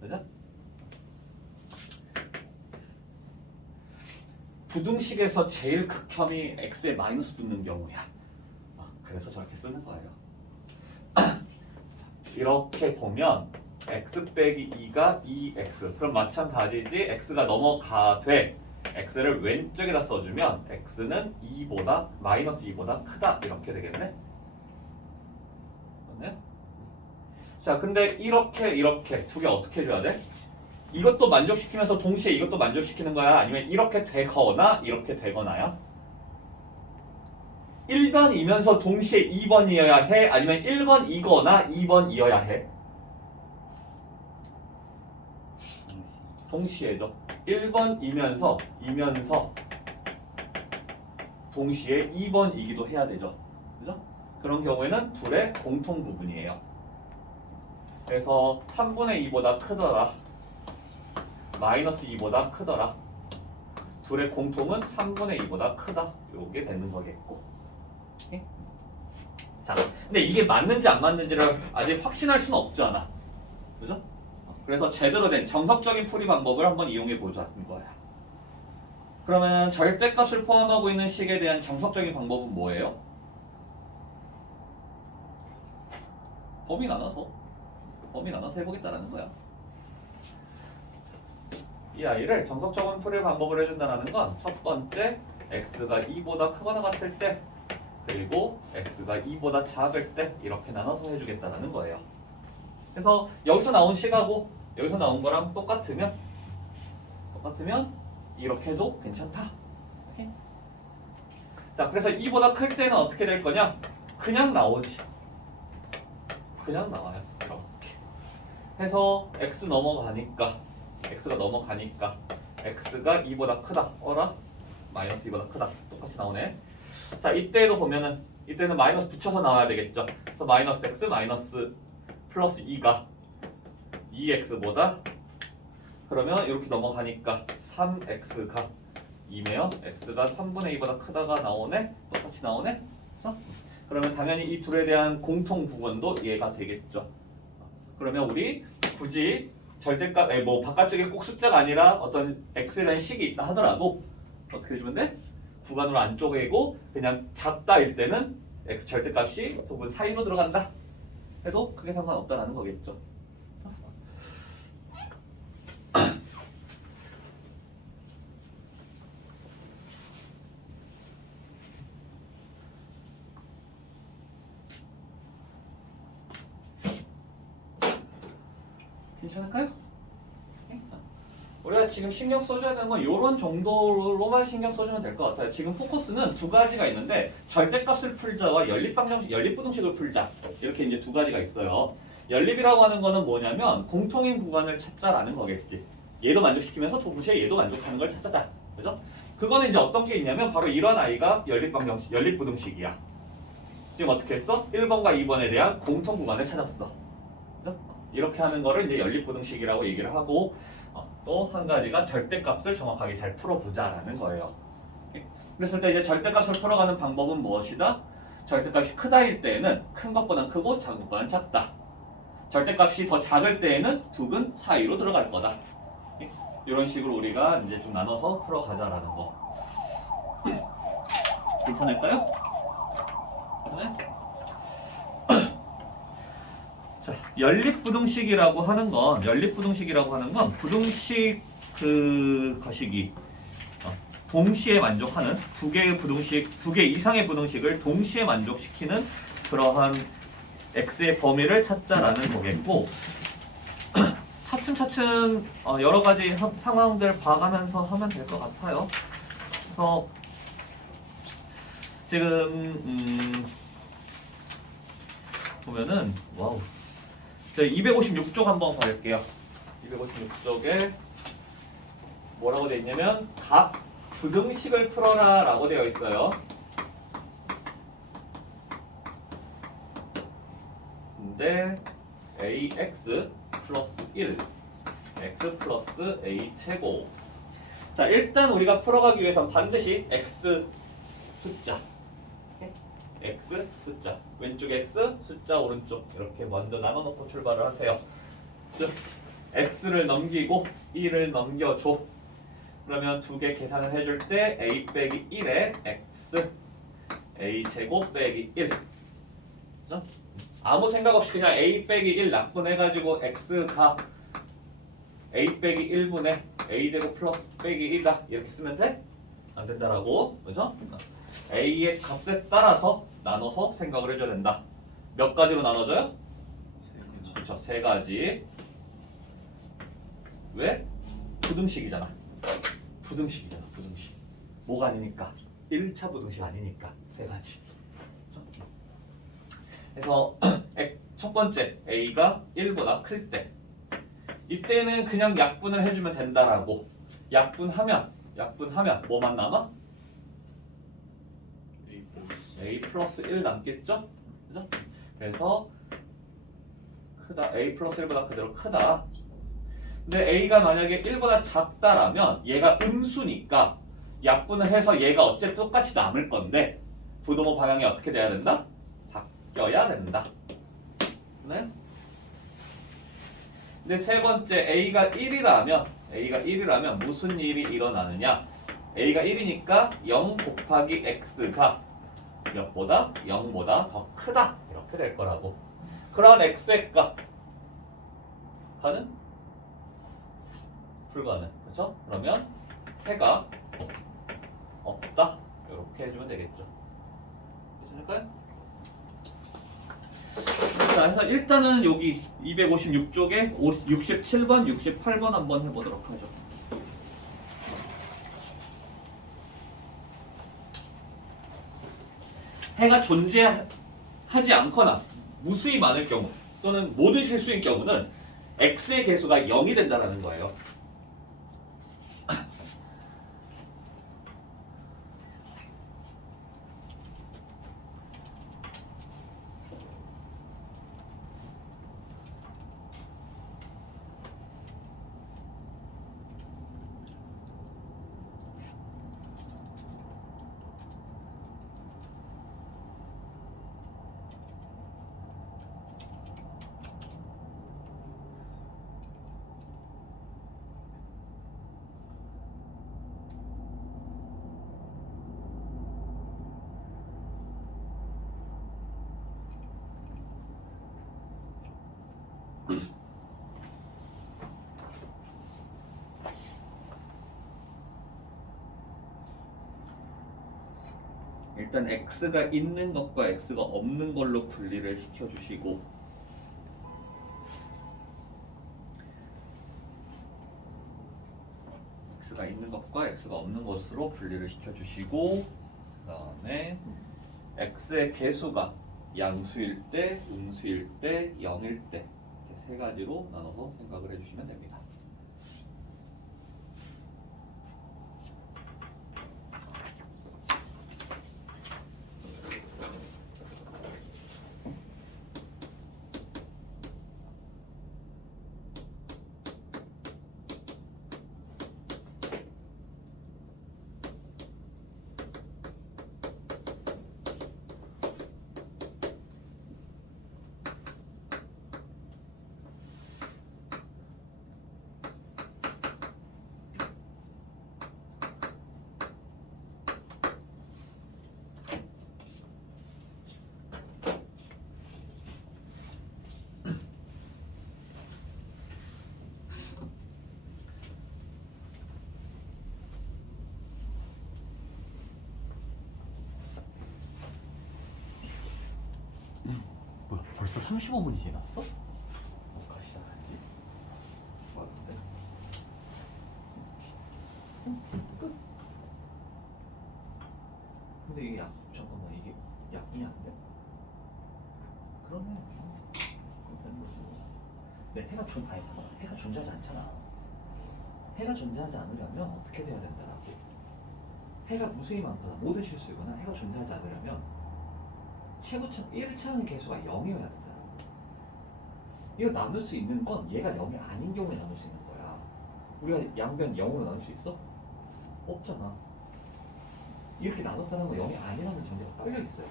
그죠? 부등식에서 제일 극혐이 x에 마이너스 붙는 경우야. 그래서 저렇게 쓰는 거예요. 이렇게 보면 x 빼기 2가 2x. 그럼 마찬가지지. x가 넘어가되 x를 왼쪽에다 써주면 x는 2보다 마이너스 2보다 크다 이렇게 되겠네. 맞네? 자, 근데 이렇게 두 개 어떻게 해줘야 돼? 이것도 만족시키면서 동시에 이것도 만족시키는 거야? 아니면 이렇게 되거나 이렇게 되거나야? 1번이면서 동시에 2번이어야 해? 아니면 1번이거나 2번이어야 해? 동시에죠. 1번이면서 동시에 2번이기도 해야 되죠. 그죠? 그런 경우에는 둘의 공통 부분이에요. 그래서 3분의 2보다 크더라, 마이너스 2보다 크더라. 둘의 공통은 3분의 2보다 크다. 요게 되는 거겠고. 오케이? 자, 근데 이게 맞는지 안 맞는지를 아직 확신할 수는 없잖아. 그죠? 그래서 제대로 된 정석적인 풀이 방법을 한번 이용해 보자는 거야. 그러면 절대값을 포함하고 있는 식에 대한 정석적인 방법은 뭐예요? 범위 나눠서 해보겠다라는 거야. 이 아이를 정석적인 풀이 방법을 해준다는 건 첫 번째, x가 2보다 크거나 같을 때, 그리고 x가 2보다 작을 때 이렇게 나눠서 해주겠다는 거예요. 그래서 여기서 나온 식하고 여기서 나온 거랑 똑같으면 이렇게 해도 괜찮다. 오케이? 자, 그래서 2보다 클 때는 어떻게 될 거냐? 그냥 나오지. 그냥 나와요. 이렇게 해서 x가 넘어가니까 x가 2보다 크다. 어라? 마이너스 2보다 크다. 똑같이 나오네. 자, 이때도 보면은 이때는 마이너스 붙여서 나와야 되겠죠. 그래서 마이너스 x 마이너스 플러스 2가 2x보다, 그러면 이렇게 넘어가니까 3x가 2네요. x가 3분의 2보다 크다가 나오네. 똑같이 나오네. 그러면 당연히 이 둘에 대한 공통 부분도 얘가 되겠죠. 그러면 우리 굳이 절대값, 뭐 바깥쪽에 꼭 숫자가 아니라 어떤 x에 대한 식이 있다 하더라도 어떻게 해주면 돼? 구간으로 안 쪼개고 그냥 작다일 때는 x 절대값이 부분 사이로 들어간다 해도 크게 상관없다라는 거겠죠. 괜찮을까요? 우리가 지금 신경 써줘야 되는 건 이런 정도로만 신경 써주면 될 것 같아요. 지금 포커스는 두 가지가 있는데 절대값을 풀자와 연립부등식을 풀자, 이렇게 이제 두 가지가 있어요. 연립이라고 하는 거는 뭐냐면 공통인 구간을 찾자라는 거겠지. 얘도 만족시키면서 동시에 얘도 만족하는 걸 찾자. 그죠? 그거는 이제 어떤 게 있냐면 바로 이런 아이가 연립부등식이야. 지금 어떻게 했어? 1번과 2번에 대한 공통 구간을 찾았어. 그죠? 이렇게 하는 거를 이제 연립부등식이라고 얘기를 하고, 또 한 가지가 절대값을 정확하게 잘 풀어보자라는 거예요. 그랬을 때 이제 절대값을 풀어가는 방법은 무엇이다? 절대값이 크다일 때에는 큰 것보단 크고 작은 것보단 작다. 절대값이 더 작을 때에는 두 근 사이로 들어갈 거다. 이런 식으로 우리가 이제 좀 나눠서 풀어가자라는 거. 괜찮을까요? 네? 자, 연립부등식이라고 하는 건 부등식 그 거시기 동시에 만족하는 두 개의 부등식, 두 개 이상의 부등식을 동시에 만족시키는 그러한 x의 범위를 찾자라는 거겠고, 차츰차츰 여러 가지 상황들 봐가면서 하면 될 것 같아요. 그래서 지금 보면은 와우, 저희 256쪽 한번 볼게요. 256쪽에 뭐라고 되어 있냐면 각 부등식을 풀어라 라고 되어 있어요. 근데 ax 플러스 1 x 플러스 a 제곱. 자, 일단 우리가 풀어가기 위해선 반드시 x 숫자 왼쪽 x 숫자 오른쪽 이렇게 먼저 나눠놓고 출발을 하세요. 즉 x를 넘기고 1을 넘겨줘. 그러면 두 개 계산을 해줄 때 a 빼기 1에 x a 제곱 빼기 1. 그렇죠? 아무 생각 없이 그냥 a 빼기 1 낙분해가지고 x가 a 빼기 1분의 a 제곱 플러스 빼기 1이다 이렇게 쓰면 돼? 안 된다라고. 그죠? a의 값에 따라서 나눠서 생각을 해줘야 된다. 몇 가지로 나눠져요? 그렇죠. 세 가지. 왜? 부등식이잖아. 부등식. 뭐가 아니니까? 1차 부등식 아니니까. 세 가지. 그래서 첫 번째 a가 1보다 클 때, 이때는 그냥 약분을 해주면 된다라고. 약분하면 뭐만 남아? a 플러스 1 남겠죠? 그죠? 그래서 크다. a 플러스 1보다 그대로 크다. 근데 a가 만약에 1보다 작다라면 얘가 음수니까 약분을 해서 얘가 어쨌든 똑같이 남을 건데 부동호 방향이 어떻게 돼야 된다? 바뀌어야 된다. 네? 근데 세 번째 a가 1이라면 무슨 일이 일어나느냐? a가 1이니까 0 곱하기 x가 몇보다? 0보다 더 크다. 이렇게 될 거라고. 그런 x의 값 가는? 불가능. 그렇죠? 그러면 해가 없다. 이렇게 해주면 되겠죠. 괜찮을까요? 자, 그래서 일단은 여기 256쪽에 67번, 68번 한번 해보도록 하죠. 해가 존재하지 않거나 무수히 많을 경우 또는 모든 실수인 경우는 x의 개수가 0이 된다는 거예요. 일단 x가 있는 것과 x가 없는 걸로 분리를 시켜주시고, x가 있는 것과 x가 없는 것으로 분리를 시켜주시고, 그 다음에 x의 개수가 양수일 때, 음수일 때, 0일 때 이렇게 세 가지로 나눠서 생각을 해주시면 됩니다. 뭐야 벌써 35분이 지났어? 뭐가 시작하지? 맞는데? 끝. 근데 이게 잠깐만 이게 약분이 안 돼? 그러네. 그럼 되는 거지. 근데 해가 존재하지 않잖아. 해가 존재하지 않으려면 어떻게 돼야 된다라고? 해가 무수히 많거나 모든 실수이거나 해가 존재하지 않으려면 최고점 1차원의 개수가 0이어야 된다. 이거 나눌 수 있는 건 얘가 0이 아닌 경우에 나눌 수 있는 거야. 우리가 양변 0으로 나눌 수 있어? 없잖아. 이렇게 나눴다는 건 0이 아니라는 전제가 깔려 있어요.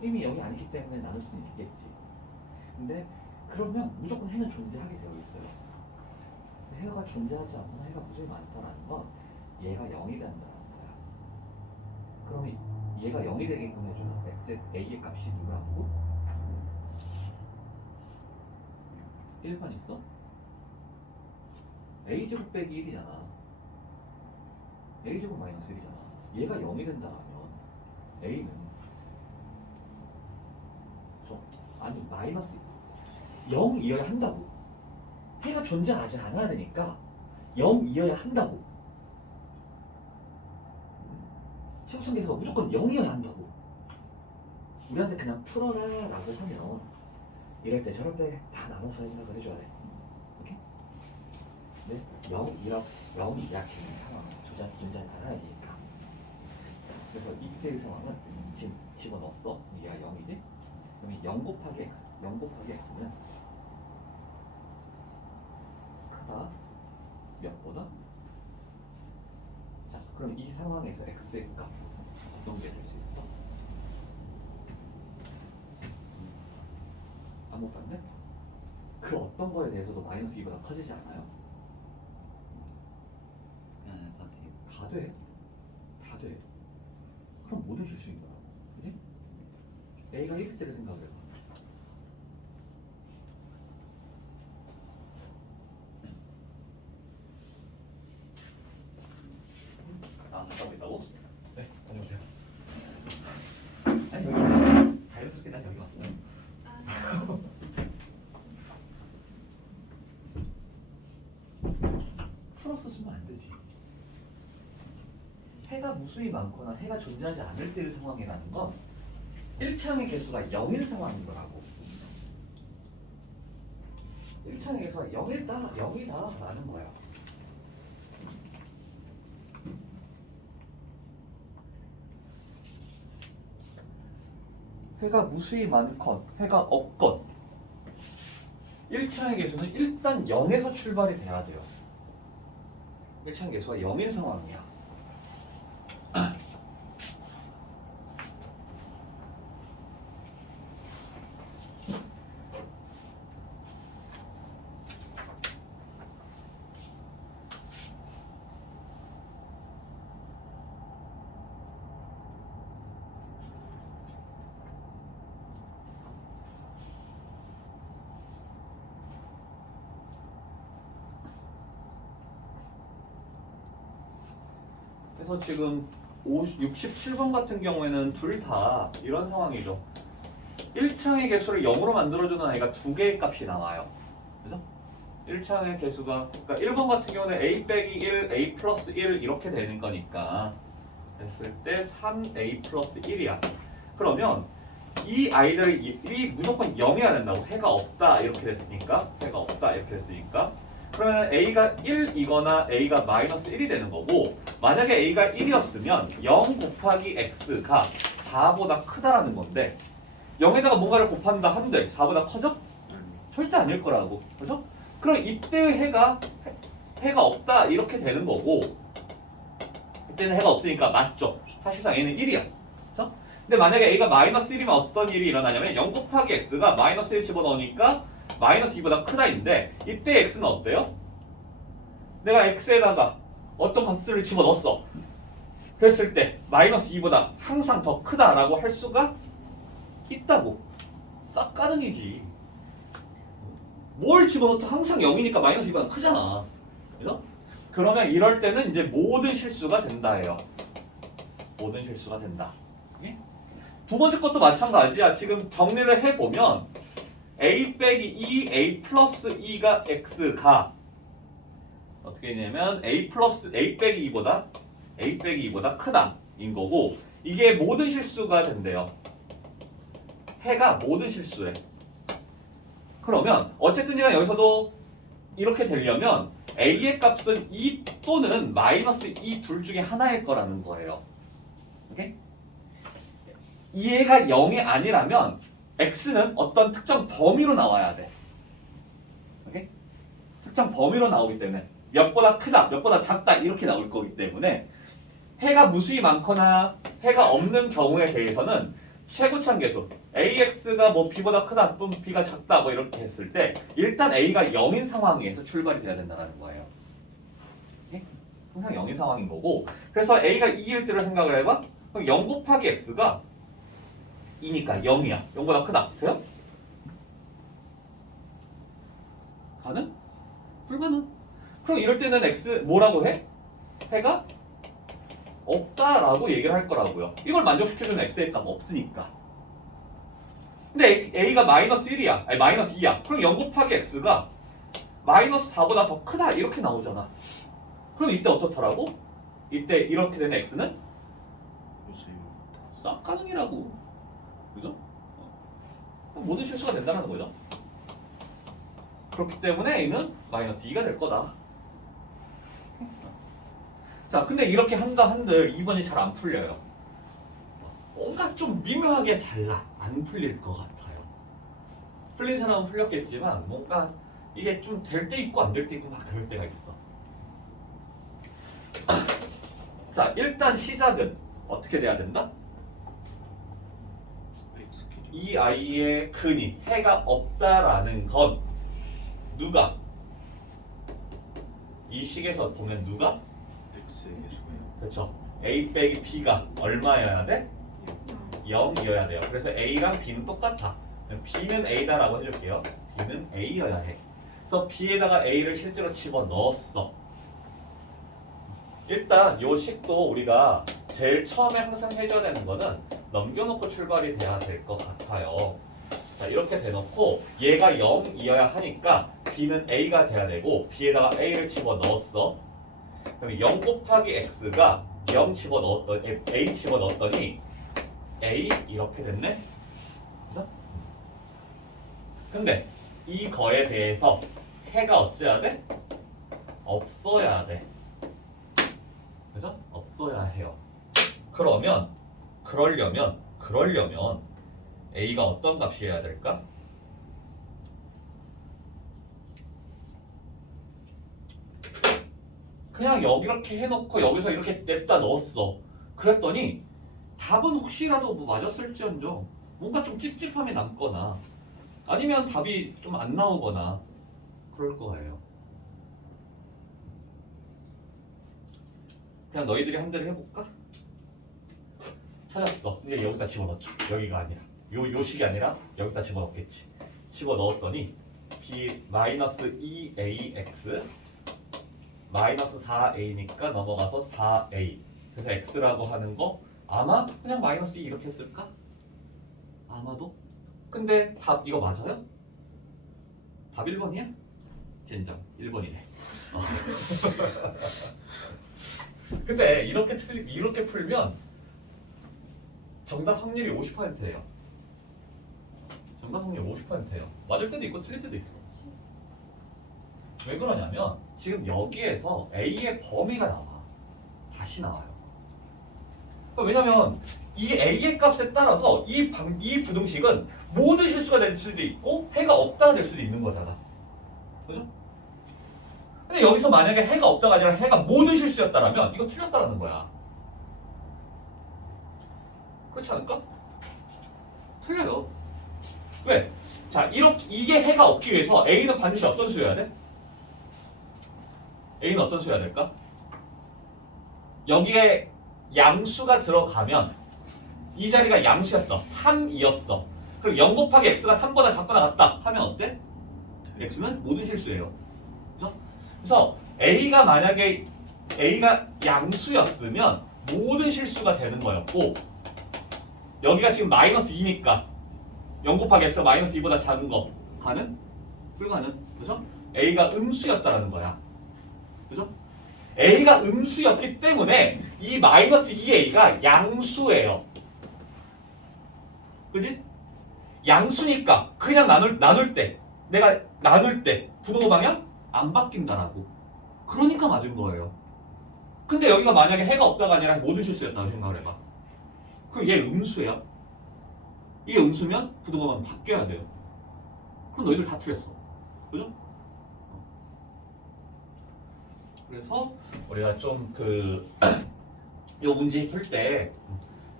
이미 0이 아니기 때문에 나눌 수는 있겠지. 근데 그러면 무조건 해는 존재하게 되어 있어요. 해가 존재하지 않거나 해가 무수히 많다라는 건 얘가 0이 된다는 거야. 그러면 얘가 0이 되게끔 해주는 a의 값이 누구라고? 1번 있어? a제곱 빼기 1이잖아. a제곱 마이너스 1이잖아. 얘가 0이 된다면 a는 아니 마이너스 0이어야 한다고. 해가 존재하지 않아야 되니까 0이어야 한다고. 최고점 계수가 무조건 0이어야 한다고. 우리한테 그냥 풀어라 라고 하면 이럴 때 저럴 때 다 나눠서 생각을 해줘야 돼. 오케이? 네? 0이 약식인 상황은 존재하지 않아야 되니까. 그래서 이때의 상황은 지금 집어넣었어. 얘가 0이지? 그러면 0 곱하기 x는 크다 몇보다? 자, 그럼 이 상황에서 x의 값 어떤 게 될 수 있어? 아무것도 안 돼? 그 어떤 거에 대해서도 마이너스 2보다 커지지 않아요? 다 돼. 다 돼. 그럼 모든 실수인 거야. 그지? a가 1일 때를 생각을 해봐. 갔다 오겠다고? 네, 다녀오세요. 아니, 여기 자연스럽게 난 여기 왔어요. 플러스 쓰면 안 되지. 해가 무수히 많거나 해가 존재하지 않을 때의 상황이라는 건 1창의 개수가 0일 상황인 거라고. 1창의 개수가 0이다 라는 거야. 해가 무수히 많건 해가 없건 1창의 개수는 일단 0에서 출발이 돼야 돼요. 1창의 개수가 0인 상황이야. 그래서 지금 67번 같은 경우에는 둘 다 이런 상황이죠. 1창의 개수를 0으로 만들어주는 아이가 두 개의 값이 나와요. 그죠? 1창의 개수가, 그러니까 1번 같은 경우는 a 빼기 1, a 플러스 1 이렇게 되는 거니까 됐을 때 3a 플러스 1이야. 그러면 이 아이들이 무조건 0이어야 된다고. 해가 없다 이렇게 됐으니까, 해가 없다 이렇게 됐으니까, 그러면 a가 1이거나 a가 마이너스 1이 되는 거고, 만약에 a가 1이었으면 0 곱하기 x가 4보다 크다라는 건데 0에다가 뭔가를 곱한다 한데 4보다 커져? 절대 아닐 거라고. 그죠? 그럼 이때의 해가 없다 이렇게 되는 거고, 이때는 해가 없으니까 맞죠? 사실상 a는 1이야. 그죠? 근데 만약에 a가 마이너스 1이면 어떤 일이 일어나냐면 0 곱하기 x가 마이너스 1 집어넣으니까 마이너스 2보다 크다인데, 이때 x는 어때요? 내가 x에다가 어떤 값을 집어넣었어. 그랬을 때 마이너스 2보다 항상 더 크다라고 할 수가 있다고. 싹가능이지. 뭘 집어넣어도 항상 0이니까 마이너스 2보다 크잖아. 그죠? 그러면 이럴 때는 이제 모든 실수가 된다예요. 모든 실수가 된다. 예? 두 번째 것도 마찬가지야. 지금 정리를 해보면 a 빼기 2, a 플러스 2가 x가 어떻게 되냐면 a 빼기 2보다 크다 인 거고, 이게 모든 실수가 된대요. 해가 모든 실수해. 그러면 어쨌든 제가 여기서도 이렇게 되려면 a의 값은 2 또는 마이너스 2 둘 중에 하나일 거라는 거예요. 오케이? 얘가 0이 아니라면 x는 어떤 특정 범위로 나와야 돼. 오케이? 특정 범위로 나오기 때문에 몇보다 크다, 몇보다 작다 이렇게 나올 거기 때문에 해가 무수히 많거나 해가 없는 경우에 대해서는 최고참 계수 ax가 뭐 b보다 크다 또는 b가 작다 뭐 이렇게 했을 때 일단 a가 0인 상황에서 출발이 돼야 된다는 거예요. 오케이? 항상 0인 상황인 거고, 그래서 a가 2일 때를 생각을 해봐. 그럼 0 곱하기 x가 2니까 0이야. 0보다 크다. 돼요? 가능? 불가능. 그럼 이럴 때는 x 뭐라고 해? 해가 없다라고 얘기를 할 거라고요. 이걸 만족시켜주는 x의 값 없으니까. 근데 a가 마이너스 1이야. 아니 마이너스 2야. 그럼 0 곱하기 x가 마이너스 4보다 더 크다 이렇게 나오잖아. 그럼 이때 어떻더라고? 이때 이렇게 되는 x는 싹 가능이라고. 그죠? 모든 실수가 된다는 거죠. 그렇기 때문에 a는 마이너스 2가 될 거다. 자, 근데 이렇게 한다 한들 2번이 잘 안 풀려요. 뭔가 좀 미묘하게 달라. 안 풀릴 것 같아요. 풀린 사람은 풀렸겠지만 뭔가 이게 좀 될 때 있고 안 될 때 있고 막 그럴 때가 있어. 자, 일단 시작은 어떻게 돼야 된다? 이 아이의 근이 해가 없다라는 건 누가? 이 식에서 보면 누가? x의 개수예요. 그렇죠. a 빼기 b가 얼마여야 돼? 0이어야 돼요. 그래서 a랑 b는 똑같아. b는 a다라고 해줄게요. b는 a여야 해. 그래서 b에다가 a를 실제로 집어넣었어. 일단 요 식도 우리가 제일 처음에 항상 해줘야 되는 거는 넘겨놓고 출발이 돼야 될 것 같아요. 자, 이렇게 대놓고 얘가 0이어야 하니까 b는 a가 돼야 되고 b에다가 a를 집어넣었어. 그럼 0 곱하기 x가 0 집어넣었더니 a 집어넣었더니 a 이렇게 됐네. 그죠? 근데 이 거에 대해서 해가 어찌해야 돼? 없어야 돼. 그죠? 없어야 해요. 그러려면 a가 어떤 값이어야 될까? 그냥 여기 이렇게 해놓고 여기서 이렇게 냅다 넣었어. 그랬더니 답은 혹시라도 뭐 맞았을지언정 뭔가 좀 찝찝함이 남거나 아니면 답이 좀 안 나오거나 그럴 거예요. 그냥 너희들이 한 대로 해볼까? 찾았어. 이제 여기다 집어넣죠. 여기가 아니라 요 식이 아니라 여기다 집어넣겠지. 집어넣었더니 b 마이너스 2ax 마이너스 4a니까 넘어가서 4a. 그래서 x라고 하는 거 아마 그냥 마이너스 2 이렇게 했을까? 아마도? 근데 답 이거 맞아요? 답 1번이야? 젠장 1번이네. 근데 이렇게 풀면 정답 확률이 50%예요. 정답 확률 50%예요. 맞을 때도 있고 틀릴 때도 있어. 왜 그러냐면 지금 여기에서 A의 범위가 나와. 다시 나와요. 왜냐면 이 A의 값에 따라서 이 부등식은 모든 실수가 될 수도 있고 해가 없다가 될 수도 있는 거잖아. 그죠? 근데 여기서 만약에 해가 없다가 아니라 해가 모든 실수였다라면 이거 틀렸다라는 거야. 그렇지 않을까? 틀려요. 왜? 자, 이게 해가 없기 위해서 A는 반드시 어떤 수여야 돼? A는 어떤 수여야 될까? 여기에 양수가 들어가면 이 자리가 양수였어. 3이었어. 그리고 0 곱하기 x가 3보다 작거나 같다 하면 어때? x는 모든 실수예요. 그죠? 그래서 A가 만약에 A가 양수였으면 모든 실수가 되는 거였고 여기가 지금 마이너스 2니까 0 곱하기 x가 마이너스 2보다 작은 거 가는? 불가는? 그죠? a가 음수였다라는 거야. 그죠? a가 음수였기 때문에 이 마이너스 2a가 양수예요. 그지? 양수니까 그냥 나눌 때 내가 나눌 때 부등호 방향 안 바뀐다라고. 그러니까 맞은 거예요. 근데 여기가 만약에 해가 없다가 아니라 모든 실수였다고 생각을 해봐. 그럼 얘 음수야. 이게 음수면 부등호 방향 바뀌어야 돼요. 그럼 너희들 다 틀렸어. 그죠? 그래서 우리가 좀 요 문제 풀 때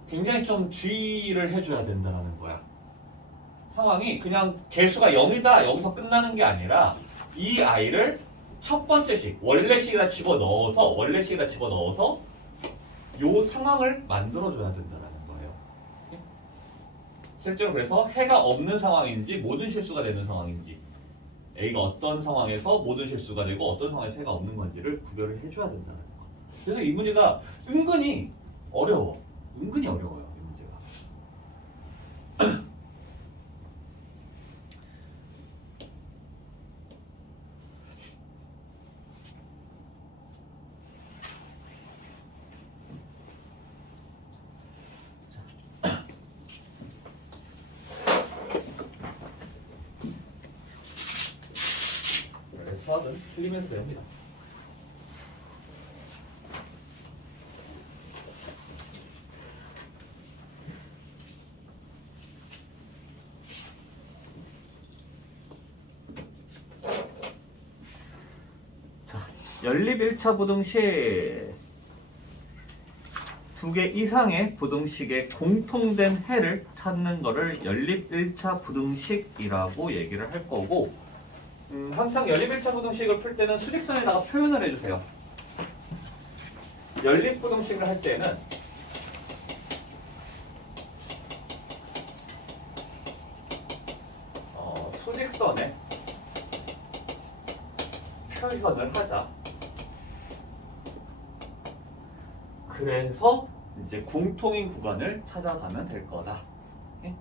굉장히 좀 주의를 해줘야 된다는 거야. 상황이 그냥 개수가 0이다 여기서 끝나는 게 아니라 이 아이를 첫 번째식 원래식에다 집어넣어서 요 상황을 만들어줘야 된다는 거예요. 실제로 그래서 해가 없는 상황인지 모든 실수가 되는 상황인지 A가 어떤 상황에서 모든 실수가 되고 어떤 상황에서 해가 없는 건지를 구별을 해줘야 된다는 거예요. 그래서 이 문제가 은근히 어려워. 은근히 어려워요. 이 문제가. 원래 수학은 틀리면서 배웁니다. 연립 1차 부등식 두 개 이상의 부등식의 공통된 해를 찾는 거를 연립 1차 부등식이라고 얘기를 할 거고 항상 연립 1차 부등식을 풀 때는 수직선에다가 표현을 해주세요. 연립 부등식을 할 때는 수직선에 표현을 하자. 그래서 이제 공통인 구간을 찾아가면 될 거다. 오케이?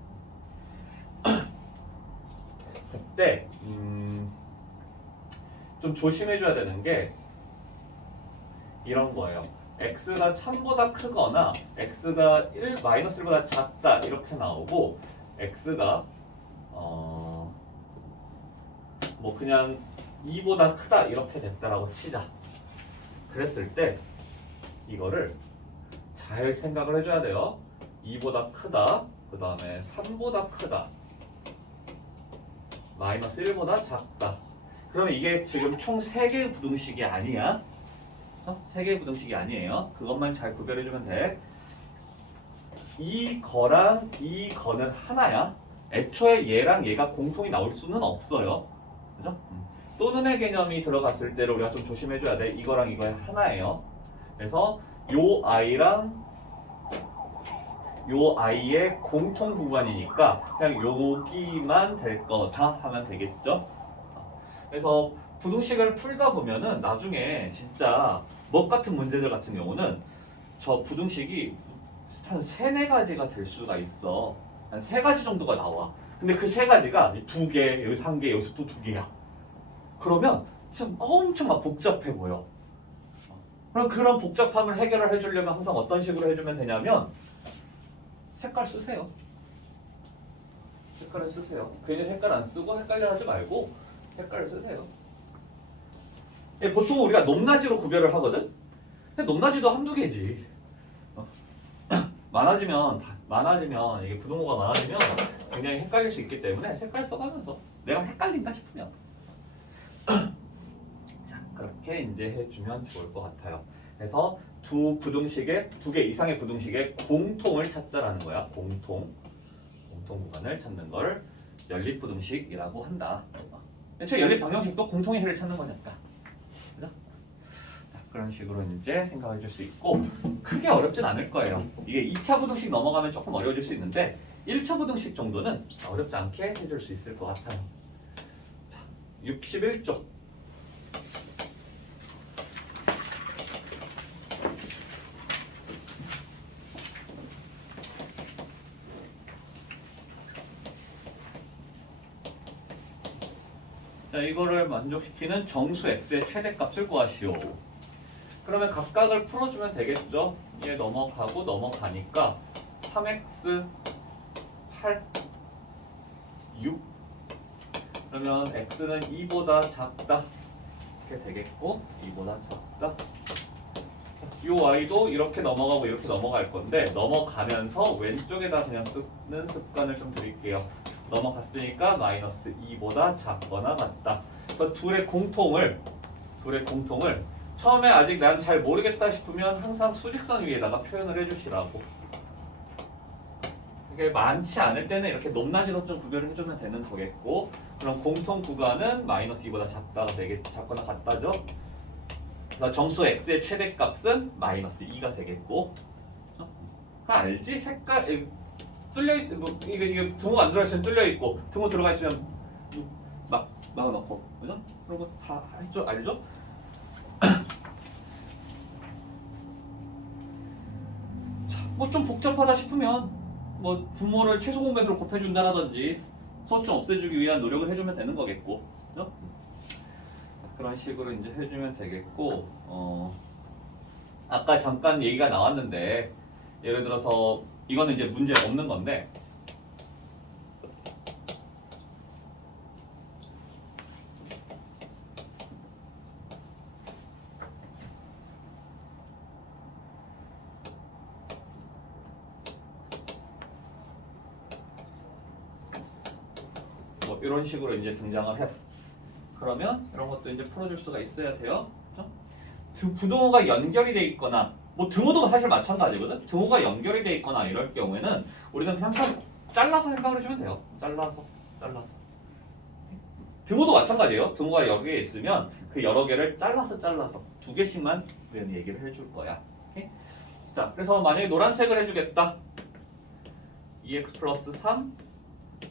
그때 좀 조심해줘야 되는 게 이런 거예요. x가 3보다 크거나 x가 1, 마이너스 1보다 작다 이렇게 나오고 x가 뭐 그냥 2보다 크다 이렇게 됐다라고 치자. 그랬을 때 이거를 잘 생각을 해줘야 돼요. 2보다 크다, 그 다음에 3보다 크다, 마이너스 1보다 작다. 그러면 이게 지금 총 3개의 부등식이 아니야. 3개의 부등식이 아니에요. 그것만 잘 구별해주면 돼. 이 거랑 이 거는 하나야. 애초에 얘랑 얘가 공통이 나올 수는 없어요. 그죠? 또는의 개념이 들어갔을 때를 우리가 좀 조심해줘야 돼. 이거랑 이거의 하나예요. 그래서 요 아이랑 요 아이의 공통 구간이니까 그냥 여기만 될 거다 하면 되겠죠. 그래서 부등식을 풀다 보면은 나중에 진짜 먹 같은 문제들 같은 경우는 저 부등식이 한 3-4가지가 될 수가 있어. 한 3가지 정도가 나와. 근데 그 3가지가 2개, 여기 3개, 여기서 또 2개야. 그러면 진짜 엄청 막 복잡해 보여. 그럼 그런 복잡함을 해결을 해주려면 항상 어떤 식으로 해주면 되냐면 색깔 쓰세요. 색깔을 쓰세요. 괜히 색깔 안 쓰고 헷갈려 하지 말고 색깔을 쓰세요. 보통 우리가 높낮이로 구별을 하거든? 근데 높낮이도 한두 개지. 많아지면 이게 부등호가 많아지면 굉장히 헷갈릴 수 있기 때문에 색깔 써가면서 내가 헷갈린다 싶으면 자, 그렇게 이제 해주면 좋을 것 같아요. 그래서 두 개 이상의 부등식의 공통을 찾자라는 거야. 공통 구간을 찾는 걸 연립 부등식이라고 한다. 애초에 연립 방정식도 공통의 해를 찾는 거니까. 그죠? 자, 그런 식으로 이제 생각해 줄 수 있고 크게 어렵진 않을 거예요. 이게 2차 부등식 넘어가면 조금 어려워질 수 있는데 1차 부등식 정도는 어렵지 않게 해줄 수 있을 것 같아요. 자, 61쪽. 자, 이거를 만족시키는 정수 x의 최대값을 구하시오. 그러면 각각을 풀어주면 되겠죠? 얘 넘어가고 넘어가니까 3x 8 6 그러면 x는 2보다 작다 이렇게 되겠고 2보다 작다. 이 y도 이렇게 넘어가고 이렇게 넘어갈 건데 넘어가면서 왼쪽에다 그냥 쓰는 습관을 좀 드릴게요. 넘어갔으니까 마이너스 2보다 작거나 같다. 그 둘의 공통을 처음에 아직 난 잘 모르겠다 싶으면 항상 수직선 위에다가 표현을 해주시라고. 이게 많지 않을 때는 이렇게 높낮이로 좀 구별을 해주면 되는 거겠고, 그럼 공통 구간은 마이너스 2보다 작거나 같다죠. 그러니까 정수 x의 최대값은 마이너스 2가 되겠고, 그거 알지? 색깔 뚫려 있, 뭐 이게 등호 안 들어가 있으면 뚫려 있고, 등호 들어가 있으면 막 막아놓고, 그죠? 그런 거 다 알죠? 뭐 좀 복잡하다 싶으면 뭐 분모를 최소 공배수로 곱해준다라든지 소수 없애주기 위한 노력을 해주면 되는 거겠고, 그죠? 그런 식으로 이제 해주면 되겠고, 아까 잠깐 얘기가 나왔는데 예를 들어서 이거는 이제 문제 없는 건데 뭐 이런 식으로 이제 등장을 해. 그러면 이런 것도 이제 풀어줄 수가 있어야 돼요. 그렇죠? 부등호가 연결이 돼 있거나 뭐 등호도 사실 마찬가지거든. 등호가 연결이 돼 있거나 이럴 경우에는 우리는 그냥 잘라서 생각을 해주면 돼요. 잘라서. 등호도 마찬가지예요. 등호가 여러 개 있으면 그 여러 개를 잘라서 두 개씩만 우리는 얘기를 해줄 거야. 오케이? 자, 그래서 만약에 노란색을 해주겠다. 2x 플러스 3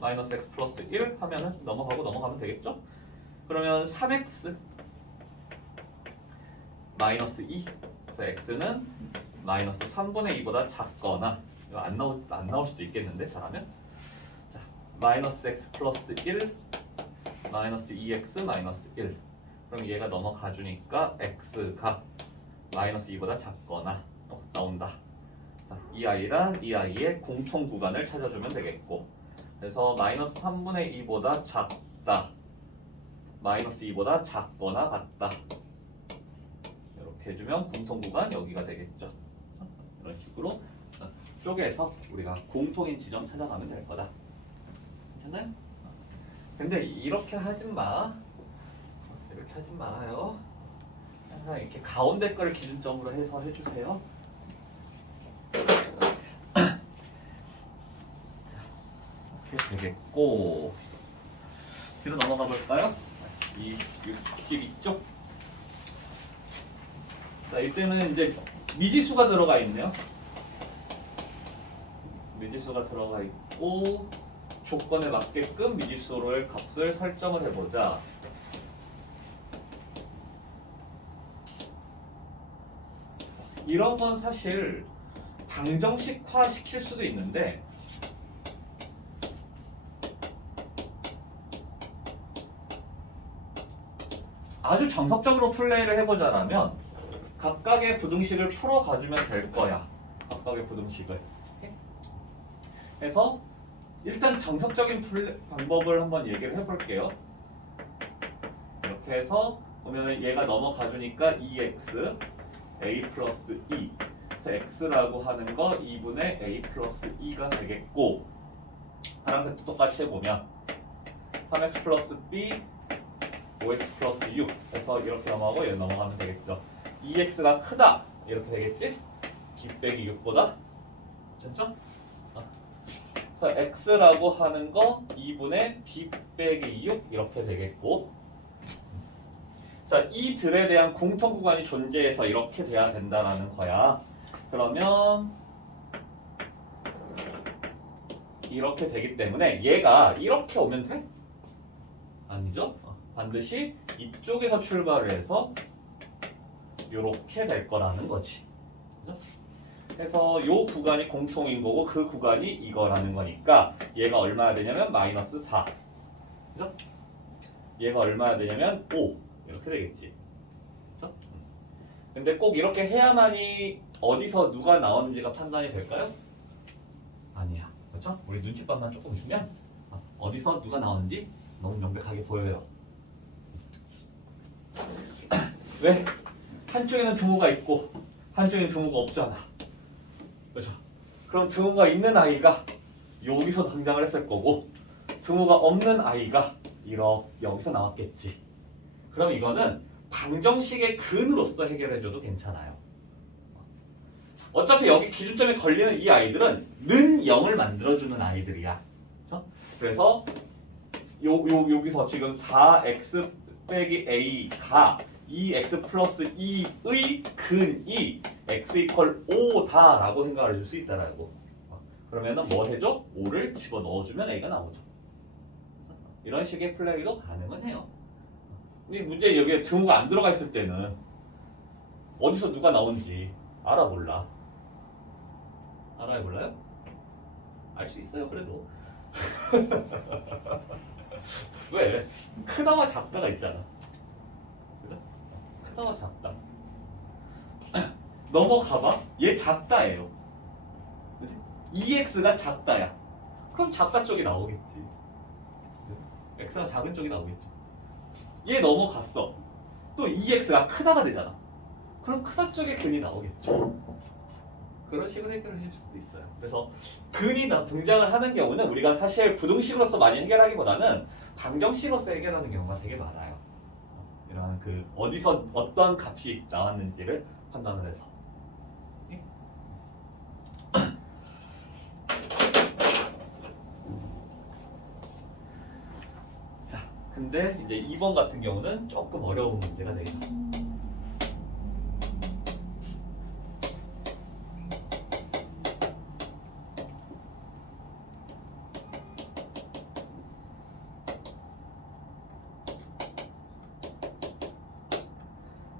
마이너스 x 플러스 1 하면은 넘어가면 되겠죠? 그러면 3x 마이너스 2 그래서 x는 마이너스 3분의 2보다 작거나 이거 안 나올 수도 있겠는데 잘하면 자 마이너스 x 플러스 1 마이너스 2x 마이너스 1 그럼 얘가 넘어가 주니까 x가 마이너스 2보다 작거나 나온다. 자, 이 아이랑 이 아이의 공통 구간을 찾아주면 되겠고 그래서 마이너스 3분의 2보다 작다 마이너스 2보다 작거나 같다 이렇게 해주면 공통 구간 여기가 되겠죠. 이런 식으로 쪼개서 우리가 공통인 지점 찾아가면 될 거다. 괜찮나요? 근데 이렇게 하지 마. 이렇게 하지 마요. 항상 이렇게 가운데 거를 기준점으로 해서 해주세요. 이렇게 되겠고 뒤로 넘어가 볼까요? 62쪽. 자, 이때는 이제 미지수가 들어가 있네요. 미지수가 들어가 있고 조건에 맞게끔 미지수의 값을 설정을 해보자. 이런 건 사실 방정식화 시킬 수도 있는데 아주 정석적으로 플레이를 해보자라면 각각의 부등식을 풀어가주면 될 거야. 각각의 부등식을. 그래서 일단 정석적인 방법을 한번 얘기를 해볼게요. 이렇게 해서 보면 얘가 넘어가주니까 2x a 플러스 2 그래서 x라고 하는 거 2분의 a 플러스 2가 되겠고 파란색도 똑같이 해보면 3x 플러스 b 5x 플러스 6 해서 이렇게 넘어가고 얘 넘어가면 되겠죠. 2x가 크다 이렇게 되겠지? b 빼기 6보다 됐죠? 그래서 x라고 하는 거 2분의 b 빼기 6 이렇게 되겠고 자, 이 들에 대한 공통 구간이 존재해서 이렇게 돼야 된다라는 거야. 그러면 이렇게 되기 때문에 얘가 이렇게 오면 돼? 아니죠? 반드시 이쪽에서 출발을 해서 이렇게 될 거라는 거지. 그죠? 그래서 이 구간이 공통인 거고 그 구간이 이거라는 거니까 얘가 얼마나 되냐면 마이너스 4. 그죠? 얘가 얼마야 되냐면 5 이렇게 되겠지. 그렇죠? 근데 꼭 이렇게 해야만이 어디서 누가 나오는지가 판단이 될까요? 아니야. 그렇죠? 우리 눈치밥만 조금 있으면 어디서 누가 나오는지 너무 명백하게 보여요. 왜? 한쪽에는 등호가 있고 한쪽에는 등호가 없잖아. 그렇죠? 그럼 등호가 있는 아이가 여기서 등장을 했을 거고 등호가 없는 아이가 여기서 나왔겠지. 그럼 이거는 방정식의 근으로서 해결해줘도 괜찮아요. 어차피 여기 기준점에 걸리는 이 아이들은 는 0을 만들어주는 아이들이야. 그렇죠? 그래서 여기서 지금 4x 빼기 a가 2x 플러스 2의 근이 x 이퀄 5다라고 생각을 해줄 수 있다라고. 그러면은 뭐 해줘? 5를 집어넣어주면 a가 나오죠. 이런 식의 플레이도 가능은 해요. 근데 문제 여기에 등호가 안 들어가 있을 때는 어디서 누가 나오는지 알아볼라. 알아볼라요? 알 수 있어요 그래도. 왜? 크다와 작다가 있잖아. 그죠? 크다와 작다. 넘어가봐. 얘 작다예요. 그치? 2x가 작다야. 그럼 작다 쪽이 나오겠지. x가 작은 쪽이 나오겠죠. 얘 넘어갔어. 또 2x가 크다가 되잖아. 그럼 크다 쪽에 근이 나오겠죠. 그런 식으로 해결을 할 수도 있어요. 그래서 근이 등장을 하는 경우는 우리가 사실 부등식으로서 많이 해결하기보다는 방정식으로서 해결하는 경우가 되게 많아요. 이런 그 어디서 어떤 값이 나왔는지를 판단을 해서. 자, 근데 이제 2번 같은 경우는 조금 어려운 문제가 되겠다.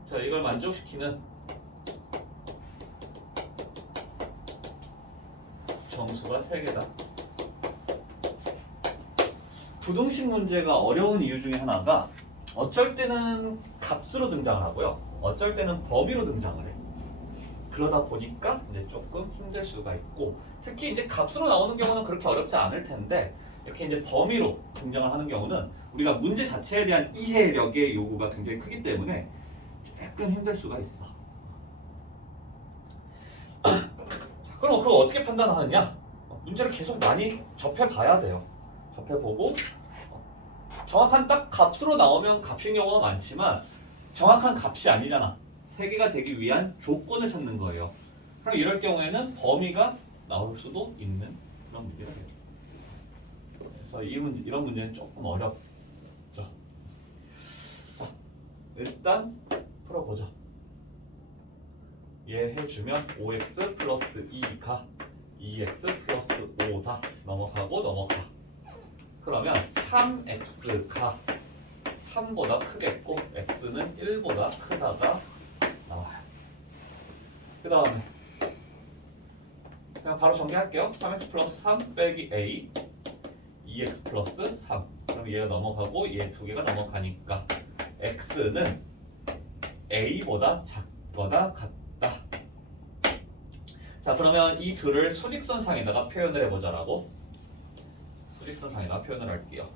자, 이걸 만족시키는 정수가 3개다. 부등식 문제가 어려운 이유 중에 하나가 어쩔 때는 값으로 등장을 하고요. 어쩔 때는 범위로 등장을 해요. 그러다 보니까 이제 조금 힘들 수가 있고, 특히 이제 값으로 나오는 경우는 그렇게 어렵지 않을 텐데 이렇게 이제 범위로 등장을 하는 경우는 우리가 문제 자체에 대한 이해력의 요구가 굉장히 크기 때문에 조금 힘들 수가 있어. 자, 그럼 그거 어떻게 판단하느냐? 문제를 계속 많이 접해봐야 돼요. 접해보고 정확한 딱 값으로 나오면 값인 경우가 많지만 정확한 값이 아니잖아. 3개가 되기 위한 조건을 찾는 거예요. 그럼 이럴 경우에는 범위가 나올 수도 있는 그런 문제가 돼요. 그래서 이런 문제는 조금 어렵죠. 자, 일단 풀어보자. 얘 해주면 5x 플러스 2가 2x 플러스 5다. 넘어가. 그러면 3x가 3보다 크겠고 x는 1보다 크다가 나와요. 그 다음에 그냥 바로 정리할게요. 3x 플러스 3 빼기 a 2x 플러스 3. 그럼 얘가 넘어가고 얘 2개가 넘어가니까 x는 a보다 작거나 같다. 자, 그러면 이 둘을 수직선상에다가 표현을 해보자라고. 수직선상에다가 표현을 할게요.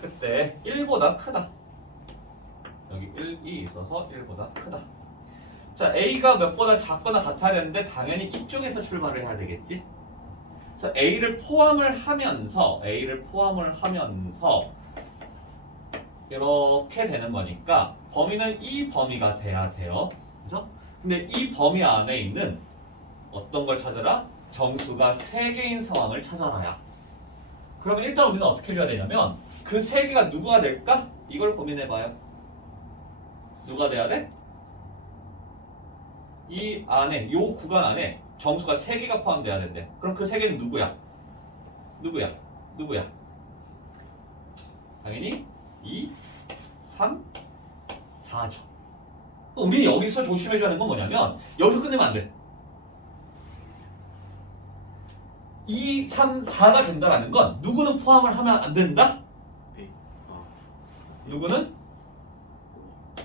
그때 1보다 크다. 여기 1이 있어서 1보다 크다. 자, a가 몇보다 작거나 같아야 되는데 당연히 이쪽에서 출발을 해야 되겠지. 그래서 a를 포함을 하면서 이렇게 되는 거니까 범위는 이 범위가 돼야 돼요. 그죠? 근데 이 범위 안에 있는 어떤 걸 찾아라? 정수가 3개인 상황을 찾아라야. 그러면 일단 우리는 어떻게 해줘야 되냐면 그 3개가 누구가 될까? 이걸 고민해봐요. 누가 돼야 돼? 이 안에, 요 구간 안에 정수가 3개가 포함돼야 된대. 그럼 그 3개는 누구야? 당연히 2, 3, 4죠. 우리 여기서 조심해줘야 하는 건 뭐냐면 여기서 끝내면 안 돼. 2, 3, 4가 된다라는 건 누구는 포함을 하면 안 된다? 누구는?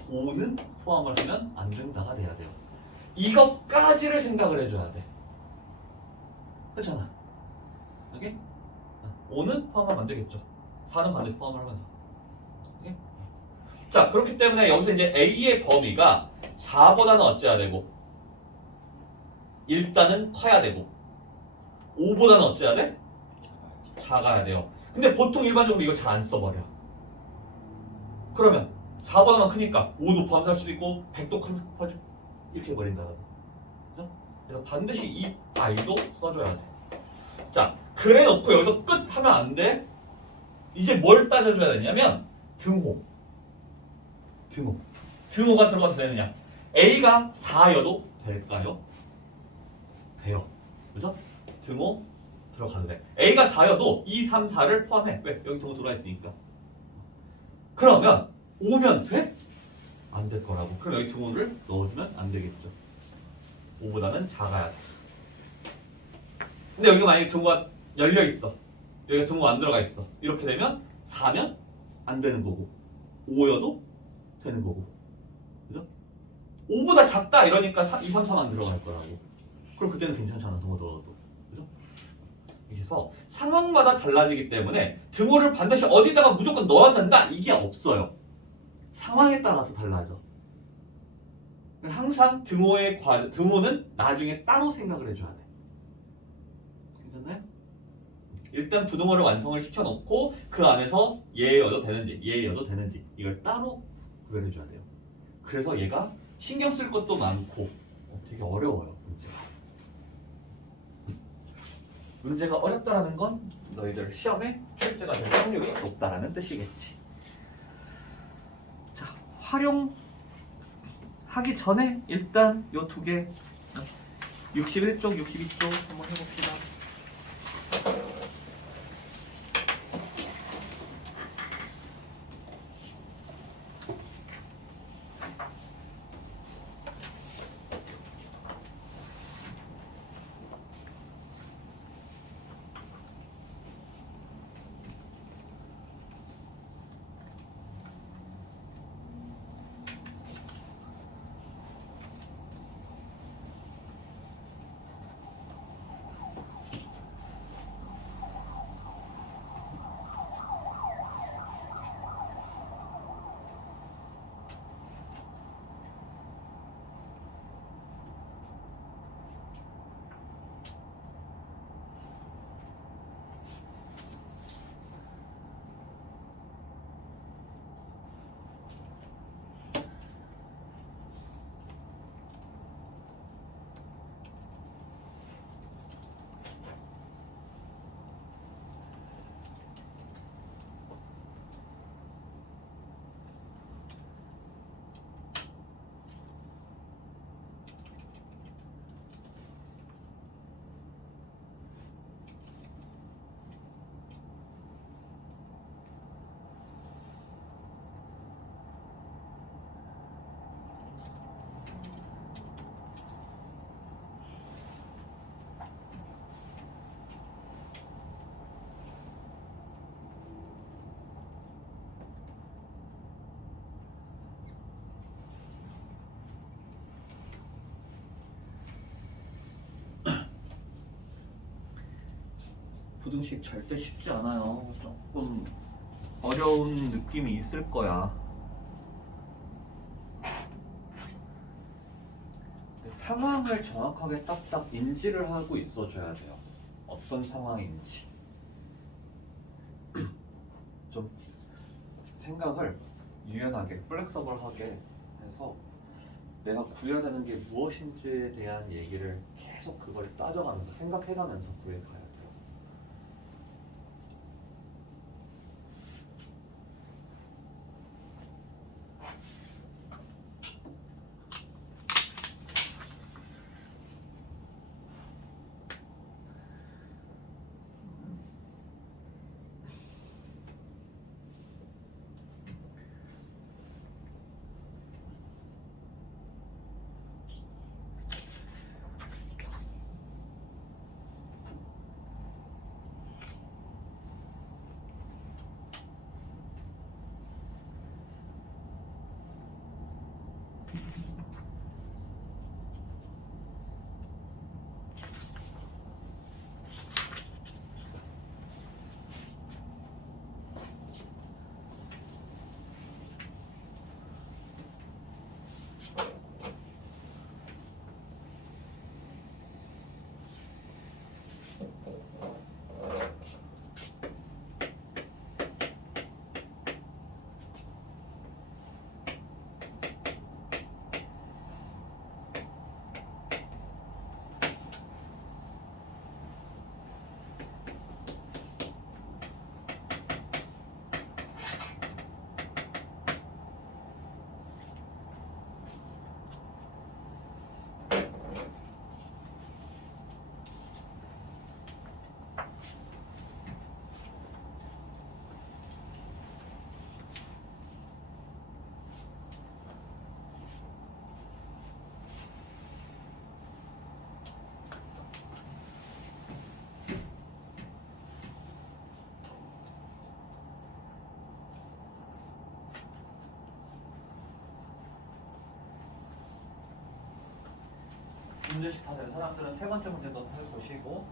O는 포함을 하면 안 된다가 돼야 돼요. 이것까지를 생각을 해줘야 돼. 그렇잖아. 오케이? 5는 포함하면 안 되겠죠. 4는 반드시 포함을 하면서. 오케이? 자, 그렇기 때문에 여기서 이제 A의 범위가 4보다는 어찌해야 되고 일단은 커야 되고 5보다는 어찌해야 돼? 작아야 돼요. 근데 보통 일반적으로 이거 잘 안 써버려. 그러면 4보다는 크니까 5도 포함할 수도 있고 100도 커져 이렇게 해버린다. 그죠? 그래서 반드시 이 I도 써줘야 돼. 자, 그래 놓고 여기서 끝 하면 안 돼. 이제 뭘 따져줘야 되냐면 등호. 등호가 들어가도 되느냐. A가 4여도 될까요? 돼요. 그죠? 등호 들어가도 돼. A가 4여도 2, 3, 4를 포함해. 왜? 여기 등호 들어가 있으니까. 그러면 5면 돼? 안 될 거라고. 그럼 여기 등호를 넣어주면 안 되겠죠. 5보다는 작아야 돼. 근데 여기가 만약에 등호가 열려 있어. 여기가 등호가 안 들어가 있어. 이렇게 되면 4면 안 되는 거고 5여도 되는 거고. 그죠? 5보다 작다 이러니까 2, 3, 4만 들어갈 거라고. 그럼 그때는 괜찮잖아. 등호 들어가도. 그죠? 그래서 상황마다 달라지기 때문에 등호를 반드시 어디다가 무조건 넣어야 된다 이게 없어요. 상황에 따라서 달라져. 항상 등호는 나중에 따로 생각을 해줘야 돼. 괜찮나요? 일단 부등호를 완성을 시켜놓고 그 안에서 얘여도 되는지 얘여도 되는지 이걸 따로 구별해줘야 돼요. 그래서 얘가 신경 쓸 것도 많고 되게 어려워요. 문제가 어렵다라는 건 너희들 시험에 출제가 될 확률이 높다라는 뜻이겠지. 자, 활용하기 전에 일단 요 두 개 61쪽, 62쪽 한번 해봅시다. 부등식 절대 쉽지 않아요. 조금 어려운 느낌이 있을 거야. 상황을 정확하게 딱딱 인지를 하고 있어줘야 돼요. 어떤 상황인지. 좀 생각을 유연하게, 플렉서블하게 해서 내가 구해야 되는 게 무엇인지에 대한 얘기를 계속 그걸 따져가면서 생각해가면서 구해가야 돼요. 문제씩 다 된 사람들은 세 번째 문제도 해보시고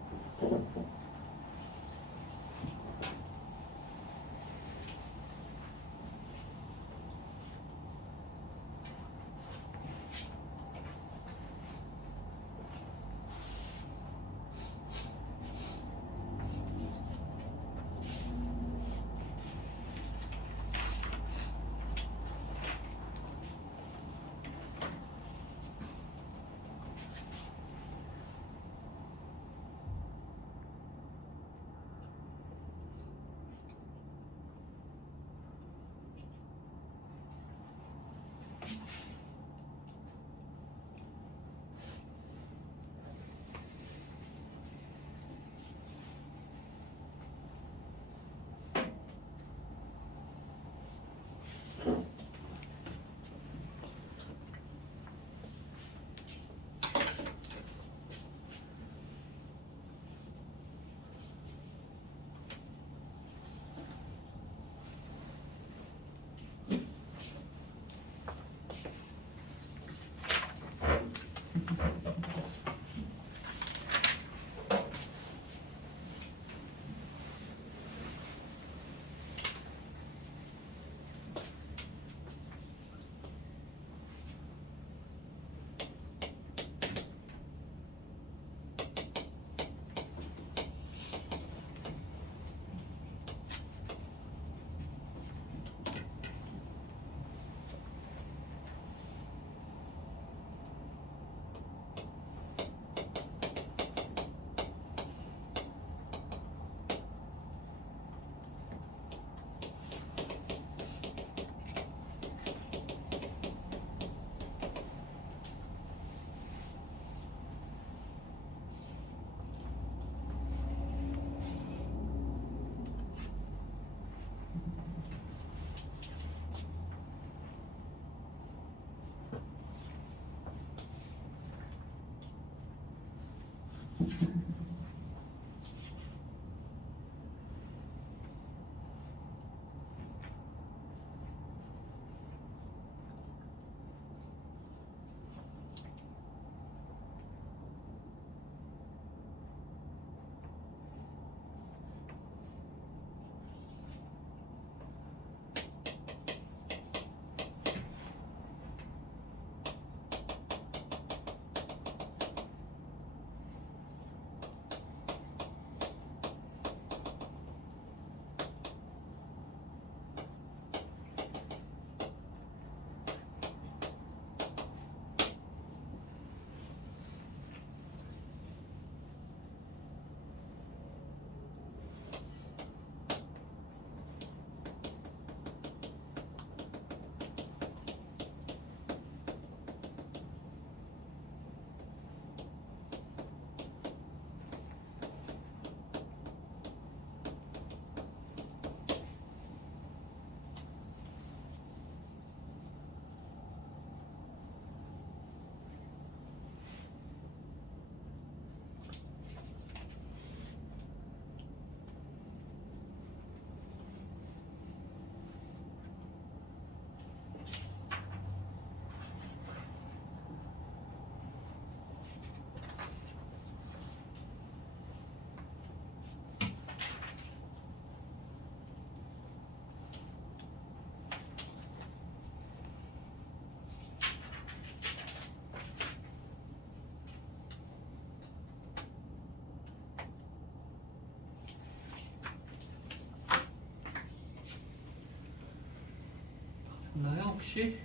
나요 혹시?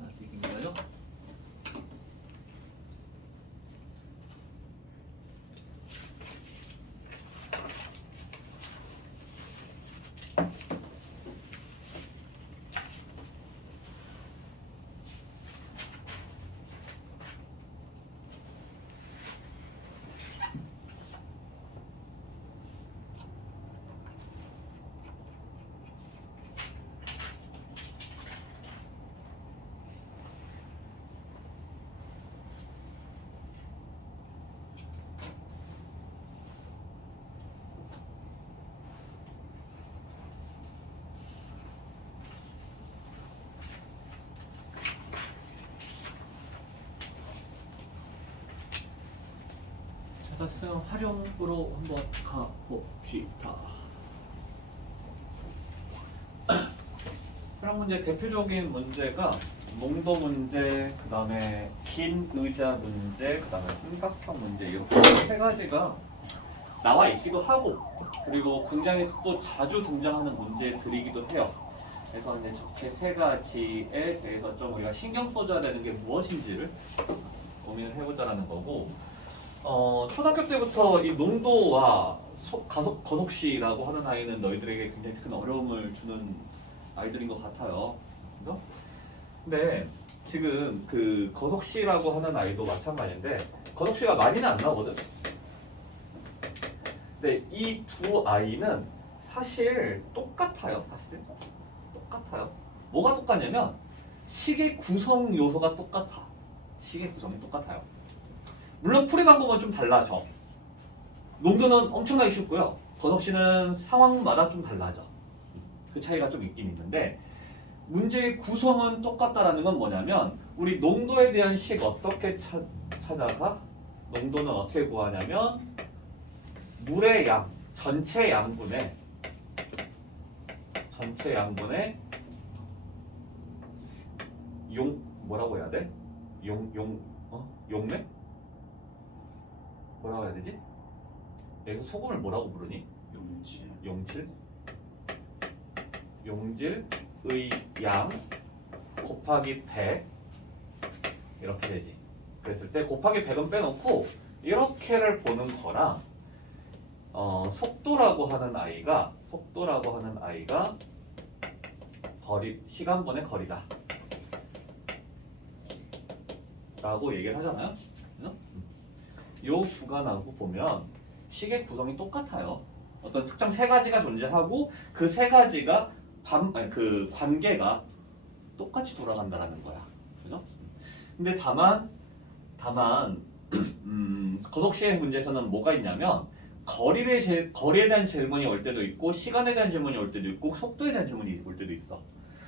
아직인가요? 가스 활용으로 한번 가봅시다. 활용 문제 대표적인 문제가 농도 문제, 그 다음에 긴 의자 문제, 그 다음에 삼각형 문제 이렇게 세 가지가 나와 있기도 하고 그리고 굉장히 또 자주 등장하는 문제들이기도 해요. 그래서 이제 저렇게 세 가지에 대해서 좀 우리가 신경 써줘야 되는 게 무엇인지를 고민을 해보자라는 거고 초등학교 때부터 이 농도와 거속시라고 하는 아이는 너희들에게 굉장히 큰 어려움을 주는 아이들인 것 같아요. 그죠? 근데 지금 그 거속시라고 하는 아이도 마찬가지인데 거속시가 많이는 안 나오거든. 근데 이 두 아이는 사실 똑같아요. 사실 똑같아요. 뭐가 똑같냐면 식의 구성 요소가 똑같아. 식의 구성이 똑같아요. 물론 풀이 방법은 좀 달라져. 농도는 엄청나게 쉽고요. 거속시는 상황마다 좀 달라져. 그 차이가 좀 있긴 있는데 문제의 구성은 똑같다라는 건 뭐냐면 우리 농도에 대한 식 어떻게 찾아가? 농도는 어떻게 구하냐면 물의 양, 전체 양분의 뭐라고 해야 돼? 용매? 뭐라고 해야 되지? 여기서 소금을 뭐라고 부르니? 용질의 양 곱하기 100 이렇게 되지. 그랬을 때 곱하기 100은 빼놓고 이렇게를 보는 거랑 속도라고 하는 아이가 시간분의 거리다 라고 얘기를 하잖아요. 요 구간하고 보면 식의 구성이 똑같아요. 어떤 특정 세 가지가 존재하고 그 세 가지가 그 관계가 똑같이 돌아간다라는 거야. 그죠? 근데 다만 거속시의 문제에서는 뭐가 있냐면 거리에 대한 질문이 올 때도 있고 시간에 대한 질문이 올 때도 있고 속도에 대한 질문이 올 때도 있어.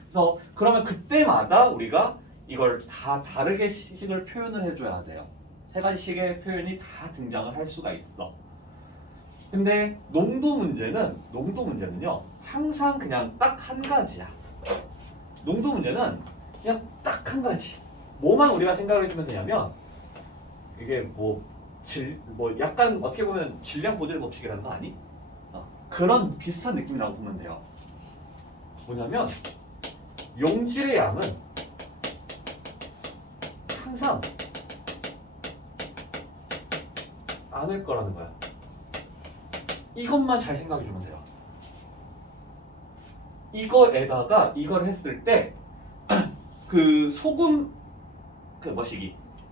그래서 그러면 그때마다 우리가 이걸 다 다르게 식을 표현을 해줘야 돼요. 세 가지 식의 표현이 다 등장을 할 수가 있어. 근데 농도 문제는요 항상 그냥 딱 한 가지야. 농도 문제는 그냥 딱 한 가지. 뭐만 우리가 생각을 해주면 되냐면 이게 뭐 약간 어떻게 보면 질량 모델 법칙이라는 거 아니? 그런 비슷한 느낌이라고 보면 돼요. 뭐냐면 용질의 양은 항상 않을 거라는 거야. 이것만 잘 생각해주면 돼요. 이거에다가 이걸 했을 때 그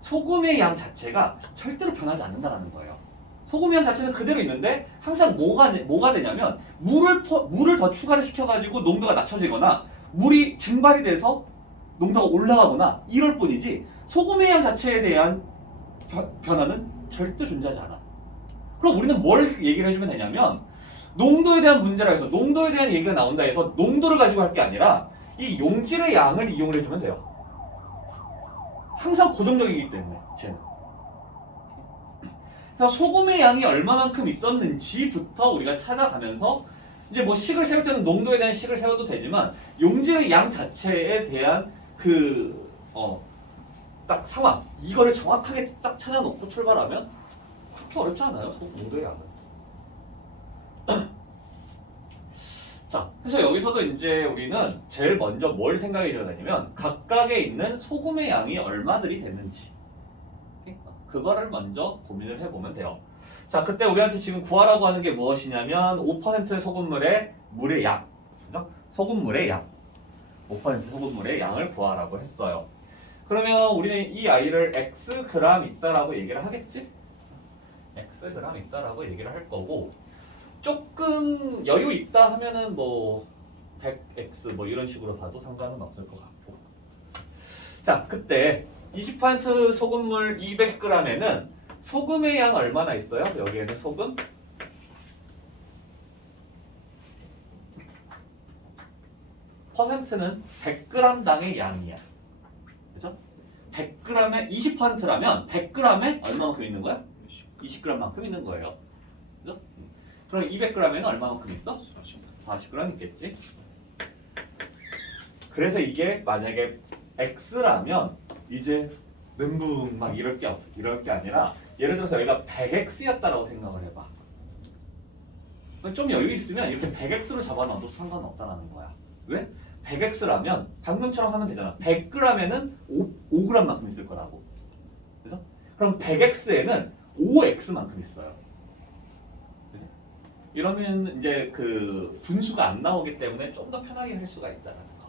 소금의 양 자체가 절대로 변하지 않는다는 거예요. 소금의 양 자체는 그대로 있는데 항상 뭐가 되냐면 물을 더 추가를 시켜가지고 농도가 낮춰지거나 물이 증발이 돼서 농도가 올라가거나 이럴 뿐이지 소금의 양 자체에 대한 변화는 절대 존재하지 않아. 그럼 우리는 뭘 얘기를 해주면 되냐면 농도에 대한 문제라 해서 농도에 대한 얘기가 나온다 해서 농도를 가지고 할 게 아니라 이 용질의 양을 이용을 해주면 돼요. 항상 고정적이기 때문에 쟤는. 그래서 소금의 양이 얼마만큼 있었는지부터 우리가 찾아가면서 이제 뭐 식을 세울 때는 농도에 대한 식을 세워도 되지만 용질의 양 자체에 대한 딱 상황 이거를 정확하게 딱 찾아놓고 출발하면 그렇게 어렵지 않아요. 농도의 양은. 자, 그래서 여기서도 이제 우리는 제일 먼저 뭘 생각해 줘야 되냐면 각각에 있는 소금의 양이 얼마들이 됐는지 그거를 먼저 고민을 해보면 돼요. 자, 그때 우리한테 지금 구하라고 하는 게 무엇이냐면 5% 소금물의 물의 양, 그죠? 소금물의 양, 5% 소금물의 양을 구하라고 했어요. 그러면 우리는 이 아이를 x 그램 있다라고 얘기를 하겠지? x 그램 있다라고 얘기를 할 거고. 조금 여유 있다 하면은 뭐 100x 뭐 이런 식으로 봐도 상관은 없을 것 같고. 자, 그때 20% 소금물 200g에는 소금의 양 얼마나 있어요? 여기에는 소금 퍼센트는 100g당의 양이야. 그죠? 100g에 20%라면 100g에 얼마만큼 있는 거야? 20g만큼 있는 거예요. 그죠? 그럼 200g에는 얼마만큼 있어? 40. 40g 있겠지. 그래서 이게 만약에 x라면 이제 멘붕 막 이럴 게 아니라 예를 들어서 여기가 100x였다라고 생각을 해봐. 좀 여유 있으면 이렇게 100x로 잡아놔도 상관없다라는 거야. 왜? 100x라면 방금처럼 하면 되잖아. 100g에는 5g만큼 있을 거라고. 그죠? 그럼 100x에는 5x만큼 있어요. 그죠? 이러면 이제 그 분수가 안 나오기 때문에 좀 더 편하게 할 수가 있다는 거.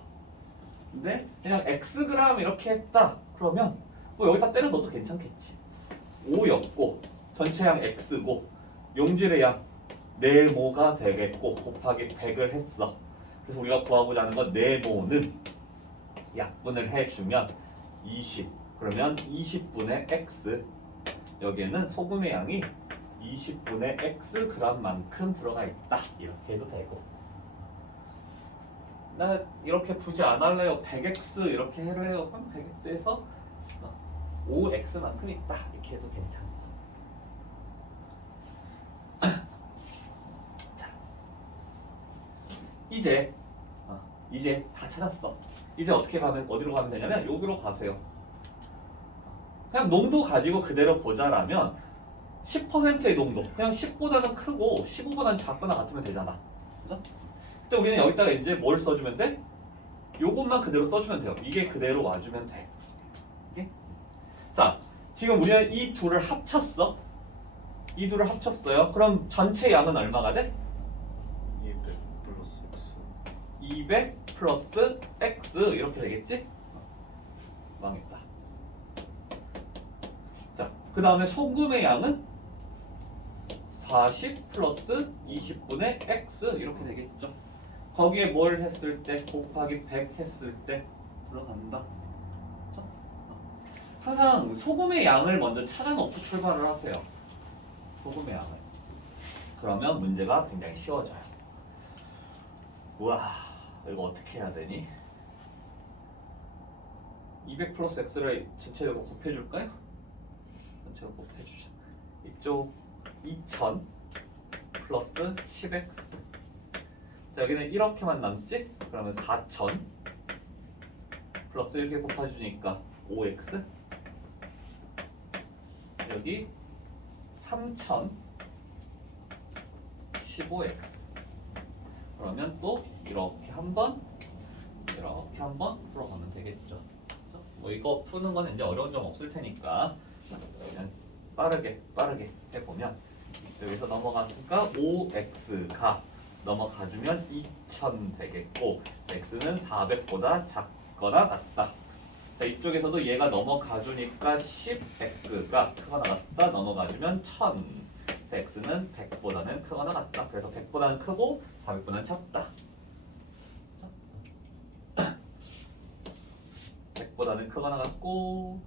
근데 그냥 xg 이렇게 했다. 그러면 뭐 여기다 때려 넣어도 괜찮겠지. 5였고 전체 양 x고 용질의 양 네모가 되겠고 곱하기 100을 했어. 그래서 우리가 구하고자 하는 건 네모는 약분을 해주면 20. 그러면 20분의 x. 여기에는 소금의 양이 20분의 x g만큼 들어가 있다. 이렇게 해도 되고. 나 이렇게 굳이 안 할래요. 100x 이렇게 해래요. 그럼 100x에서 5x만큼 있다. 이렇게 해도 괜찮아. 이제 다 찾았어. 이제 어디로 가면 되냐면 여기로 가세요. 그냥 농도 가지고 그대로 보자라면 10%의 농도, 그냥 10보다는 크고 15보다는 작거나 같으면 되잖아. 그죠? 근데 우리는 여기다가 이제 뭘 써주면 돼? 요것만 그대로 써주면 돼요. 이게 그대로 와주면 돼. 이게? 자, 지금 우리는 이 둘을 합쳤어. 이 둘을 합쳤어요. 그럼 전체 양은 얼마가 돼? 200 플러스 x 이렇게 되겠지? 망했다. 자, 그 다음에 소금의 양은 40 플러스 20분의 x 이렇게 되겠죠? 거기에 뭘 했을 때 곱하기 100 했을 때 들어간다. 그렇죠? 항상 소금의 양을 먼저 찾아놓고 출발을 하세요. 소금의 양을. 그러면 문제가 굉장히 쉬워져요. 우와, 이거 어떻게 해야 되니? 200 플러스 x를 전체적으로 곱해줄까요? 전체로 곱해주자. 이쪽 2000 플러스 10x. 자, 여기는 이렇게만 남지? 그러면 4000 플러스 이렇게 곱해주니까 5x. 여기 3000 15x. 그러면 또 이렇게 한번 풀어가면 되겠죠. 뭐 이거 푸는 거는 이제 어려운 점 없을 테니까 그냥 빠르게 해보면 여기서 넘어가니까 5x가 넘어가주면 2000 되겠고 x는 400보다 작거나 같다. 자, 이쪽에서도 얘가 넘어가주니까 10x가 크거나 같다. 넘어가주면 1000. x는 100보다는 크거나 같다. 그래서 100보다는 크고 400보다는 작다. 100보다는 크거나 같고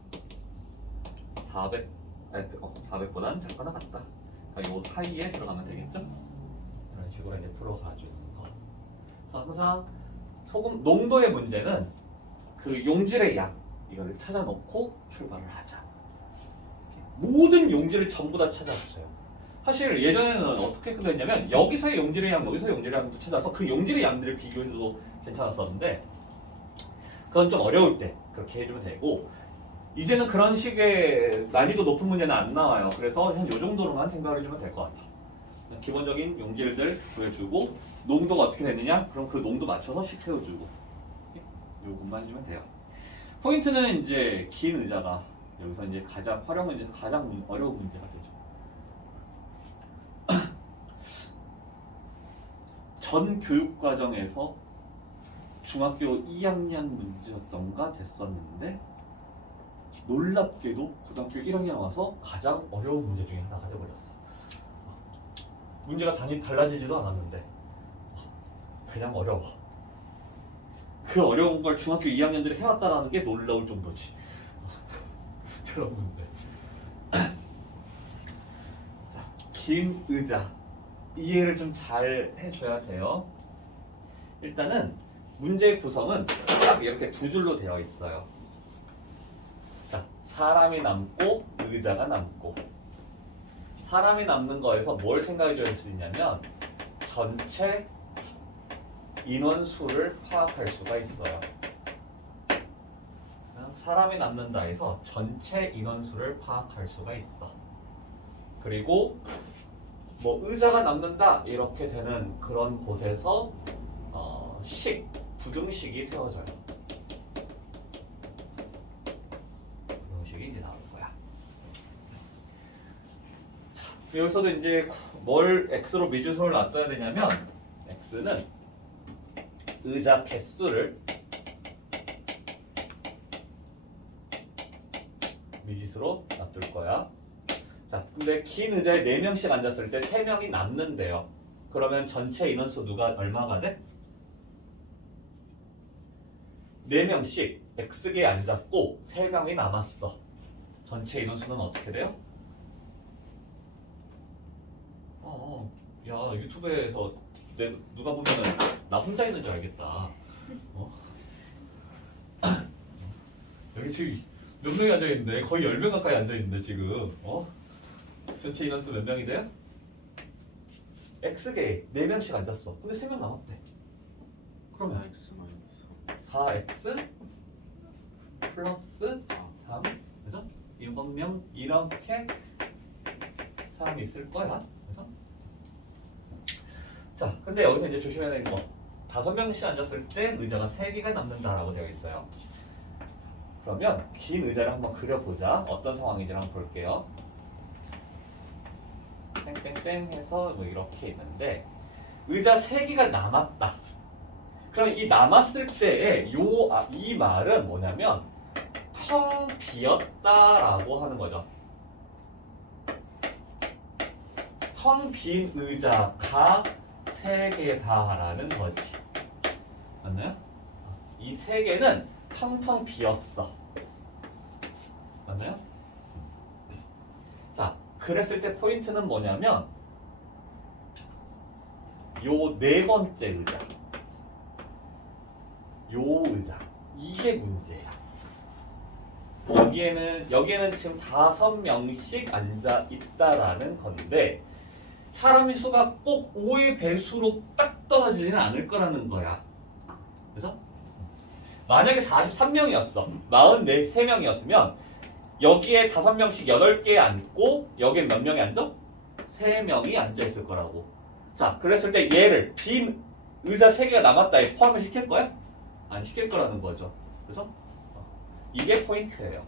400보다는 작거나 같다. 그러니까 요 사이에 들어가면 되겠죠? 이런 식으로 이제 풀어가주는 거. 그래서 항상 소금 농도의 문제는 그 용질의 양 이거를 찾아놓고 출발을 하자. 모든 용질을 전부 다 찾아주세요. 사실 예전에는 어떻게 그랬냐면 여기서의 용질의 양, 여기서의 용질의 양도 찾아서 그 용질의 양들을 비교해도 괜찮았었는데 그건 좀 어려울 때 그렇게 해주면 되고 이제는 그런 식의 난이도 높은 문제는 안 나와요. 그래서 한 요 정도로만 생각을 해주면 될 것 같아. 기본적인 용질들 보여주고 농도가 어떻게 됐느냐? 그럼 그 농도 맞춰서 식 세워주고 요것만 해주면 돼요. 포인트는 이제 긴 의자가 여기서 이제 가장 어려운 문제가 되죠. 전 교육 과정에서 중학교 2학년 문제였던가 됐었는데 놀랍게도 고등학교 1학년 와서 가장 어려운 문제 중에 하나가 돼버렸어. 문제가 달라지지도 않았는데 그냥 어려워. 그 어려운 걸 중학교 2학년들이 해왔다라는 게 놀라울 정도지. 그런 문제. 자, 긴 의자 이해를 좀 잘 해줘야 돼요. 일단은 문제의 구성은 딱 이렇게 두 줄로 되어 있어요. 자, 사람이 남고 의자가 남고 사람이 남는 거에서 뭘 생각해 줄 수 있냐면 전체 인원수를 파악할 수가 있어요. 사람이 남는다 해서 전체 인원수를 파악할 수가 있어. 그리고 뭐 의자가 남는다 이렇게 되는 그런 곳에서 부등식이 세워져요. 부등식이 이제 나올 거야. 자, 여기서도 이제 뭘 x로 미지수를 놔둬야 되냐면 x는 의자 개수를 미지수로 놔둘 거야. 자, 근데 긴 의자에 4명씩 앉았을 때 3명이 남는데요. 그러면 전체 인원수 누가 얼마가 돼? 4명씩 x개에 앉았고 3명이 남았어. 전체 인원수는 어떻게 돼요? 야, 유튜브에서 누가 보면은 나 혼자 있는 줄 알겠다. 여기 지금 몇 명이 앉아있는데 거의 10명 가까이 앉아있는데 지금 전체 인원수 몇 명이 돼요? X개에 4명씩 앉았어. 근데 3명 남았대. 그러면 4x 마이너스 4X 플러스 3 그죠? 7명 이렇게 사람이 있을 거야. 그래서 자, 근데 여기서 이제 조심해야 되는 거 5명씩 앉았을 때 의자가 3개가 남는다라고 되어 있어요. 그러면 긴 의자를 한번 그려보자. 어떤 상황인지 한번 볼게요. 땡땡땡 해서 뭐 이렇게 있는데 의자 3개가 남았다. 그럼 이 남았을 때의 이 말은 뭐냐면 텅 비었다라고 하는 거죠. 텅 빈 의자가 3개다라는 거지. 맞나요? 이 3개는 텅텅 비었어. 맞나요? 자, 그랬을 때 포인트는 뭐냐면 요 4번째 의자, 요 의자 이게 문제야. 여기에는 지금 5명씩 앉아 있다라는 건데 사람의 수가 꼭 5의 배수로 딱 떨어지지는 않을 거라는 거야. 그죠? 만약에 43명이었어. 43명이었으면 여기에 5명씩 8개에 앉고 여기에 몇 명이 앉아? 3명이 앉아 있을 거라고. 자, 그랬을 때 얘를 빈 의자 3개가 남았다에 포함을 시킬 거야? 안 시킬 거라는 거죠. 그죠? 이게 포인트예요.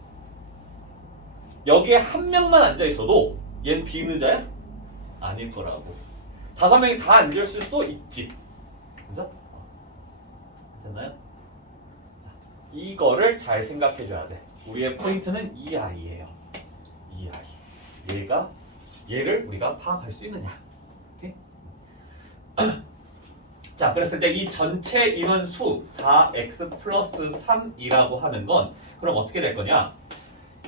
여기에 한 명만 앉아 있어도 얘는 빈 의자야? 아닐 거라고. 5명이 다 앉아 있을 수도 있지. 그죠? 됐나요? 이거를 잘 생각해 줘야 돼. 우리의 포인트는 이 아이예요. 이 아이. 얘를 우리가 파악할 수 있느냐. 오케이? 자, 그랬을 때 이 전체 인원수 4x 플러스 3이라고 하는 건 그럼 어떻게 될 거냐?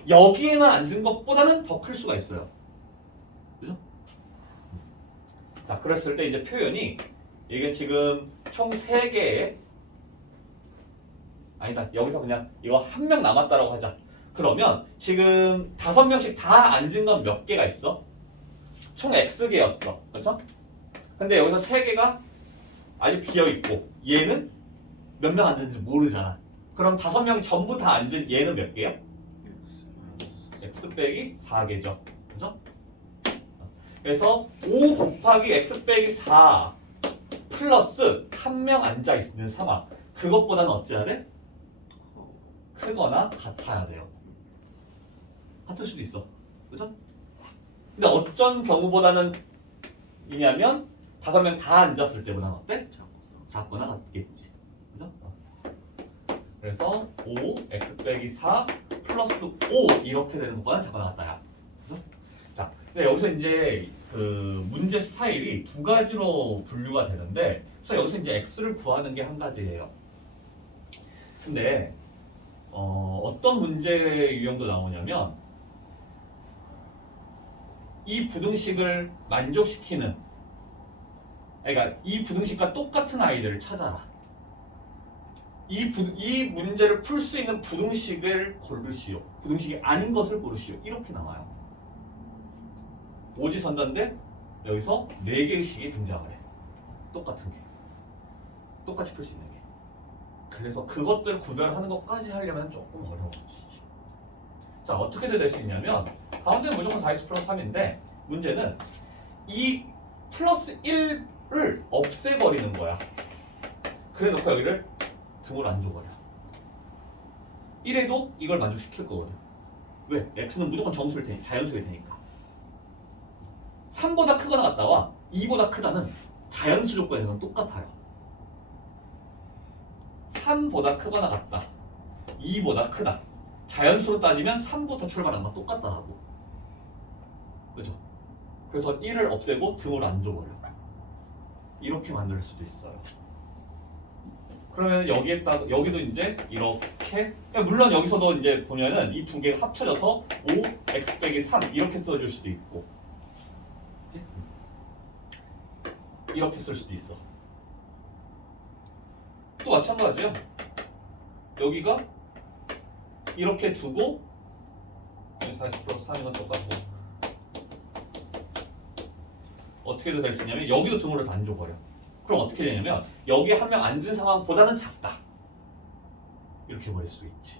여기에만 앉은 것보다는 더 클 수가 있어요. 그죠? 자, 그랬을 때 이제 표현이 이게 지금 총 3개의 아니다. 여기서 그냥 이거 1명 남았다라고 하자. 그러면 지금 5명씩 다 앉은 건 몇 개가 있어? 총 X개였어. 그렇죠? 근데 여기서 3개가 아직 비어있고 얘는 몇 명 앉았는지 모르잖아. 그럼 5명 전부 다 앉은 얘는 몇 개야? X 빼기 4개죠. 그죠? 그래서 5 곱하기 X 빼기 4 플러스 1명 앉아있는 상황. 그것보다는 어찌해야 돼? 크거나 같아야 돼요. 같을 수도 있어. 그죠? 근데 어떤 경우보다는 이냐면 5명 다 앉았을 때보다는 어때? 작거나 같겠지. 그죠? 그래서 5 x 빼기 4 플러스 5 이렇게 되는 것보다는 작거나 같다야. 그죠? 자, 근데 여기서 이제 그 문제 스타일이 2가지로 분류가 되는데, 그래서 여기서 이제 x를 구하는 게 한 가지예요. 근데 어떤 문제 유형도 나오냐면 이 부등식을 만족시키는, 그러니까 이 부등식과 똑같은 아이들을 찾아라. 이 문제를 풀 수 있는 부등식을 고르시오. 부등식이 아닌 것을 고르시오. 이렇게 나와요. 오지선다인데 여기서 4개의 식이 등장을 해. 똑같은 게. 똑같이 풀 수 있는 게. 그래서 그것들 구별하는 것까지 하려면 조금 어려워지지. 자, 어떻게 될 수 있냐면 가운데는 무조건 4x 플러스 3인데 문제는 이 플러스 1을 없애버리는 거야. 그래 놓고 여기를 등으로 안 줘버려. 1에도 이걸 만족시킬 거거든. 왜? x는 무조건 정수일 테니까, 자연수일 테니까. 3보다 크거나 같다와 2보다 크다는 자연수 조건에서는 똑같아요. 3보다 크거나 같다, 2보다 크다. 자연수로 따지면 3부터 출발하는 건 똑같다라고. 그죠? 그래서 1을 없애고 등으로 안 줘버려. 이렇게 만들 수도 있어요. 그러면 여기에다가 여기도 이제 이렇게, 그러니까 물론 여기서도 이제 보면은 이 두 개가 합쳐져서 5 x 빼기 3 이렇게 써줄 수도 있고, 그치? 이렇게 쓸 수도 있어. 또 마찬가지야. 여기가 이렇게 두고 40 플러스 3인 건 똑같고, 어떻게도 될 수 있냐면 여기도 등으로 안 줘버려. 그럼 어떻게 되냐면 여기 한 명 앉은 상황보다는 작다, 이렇게 버릴 수 있지.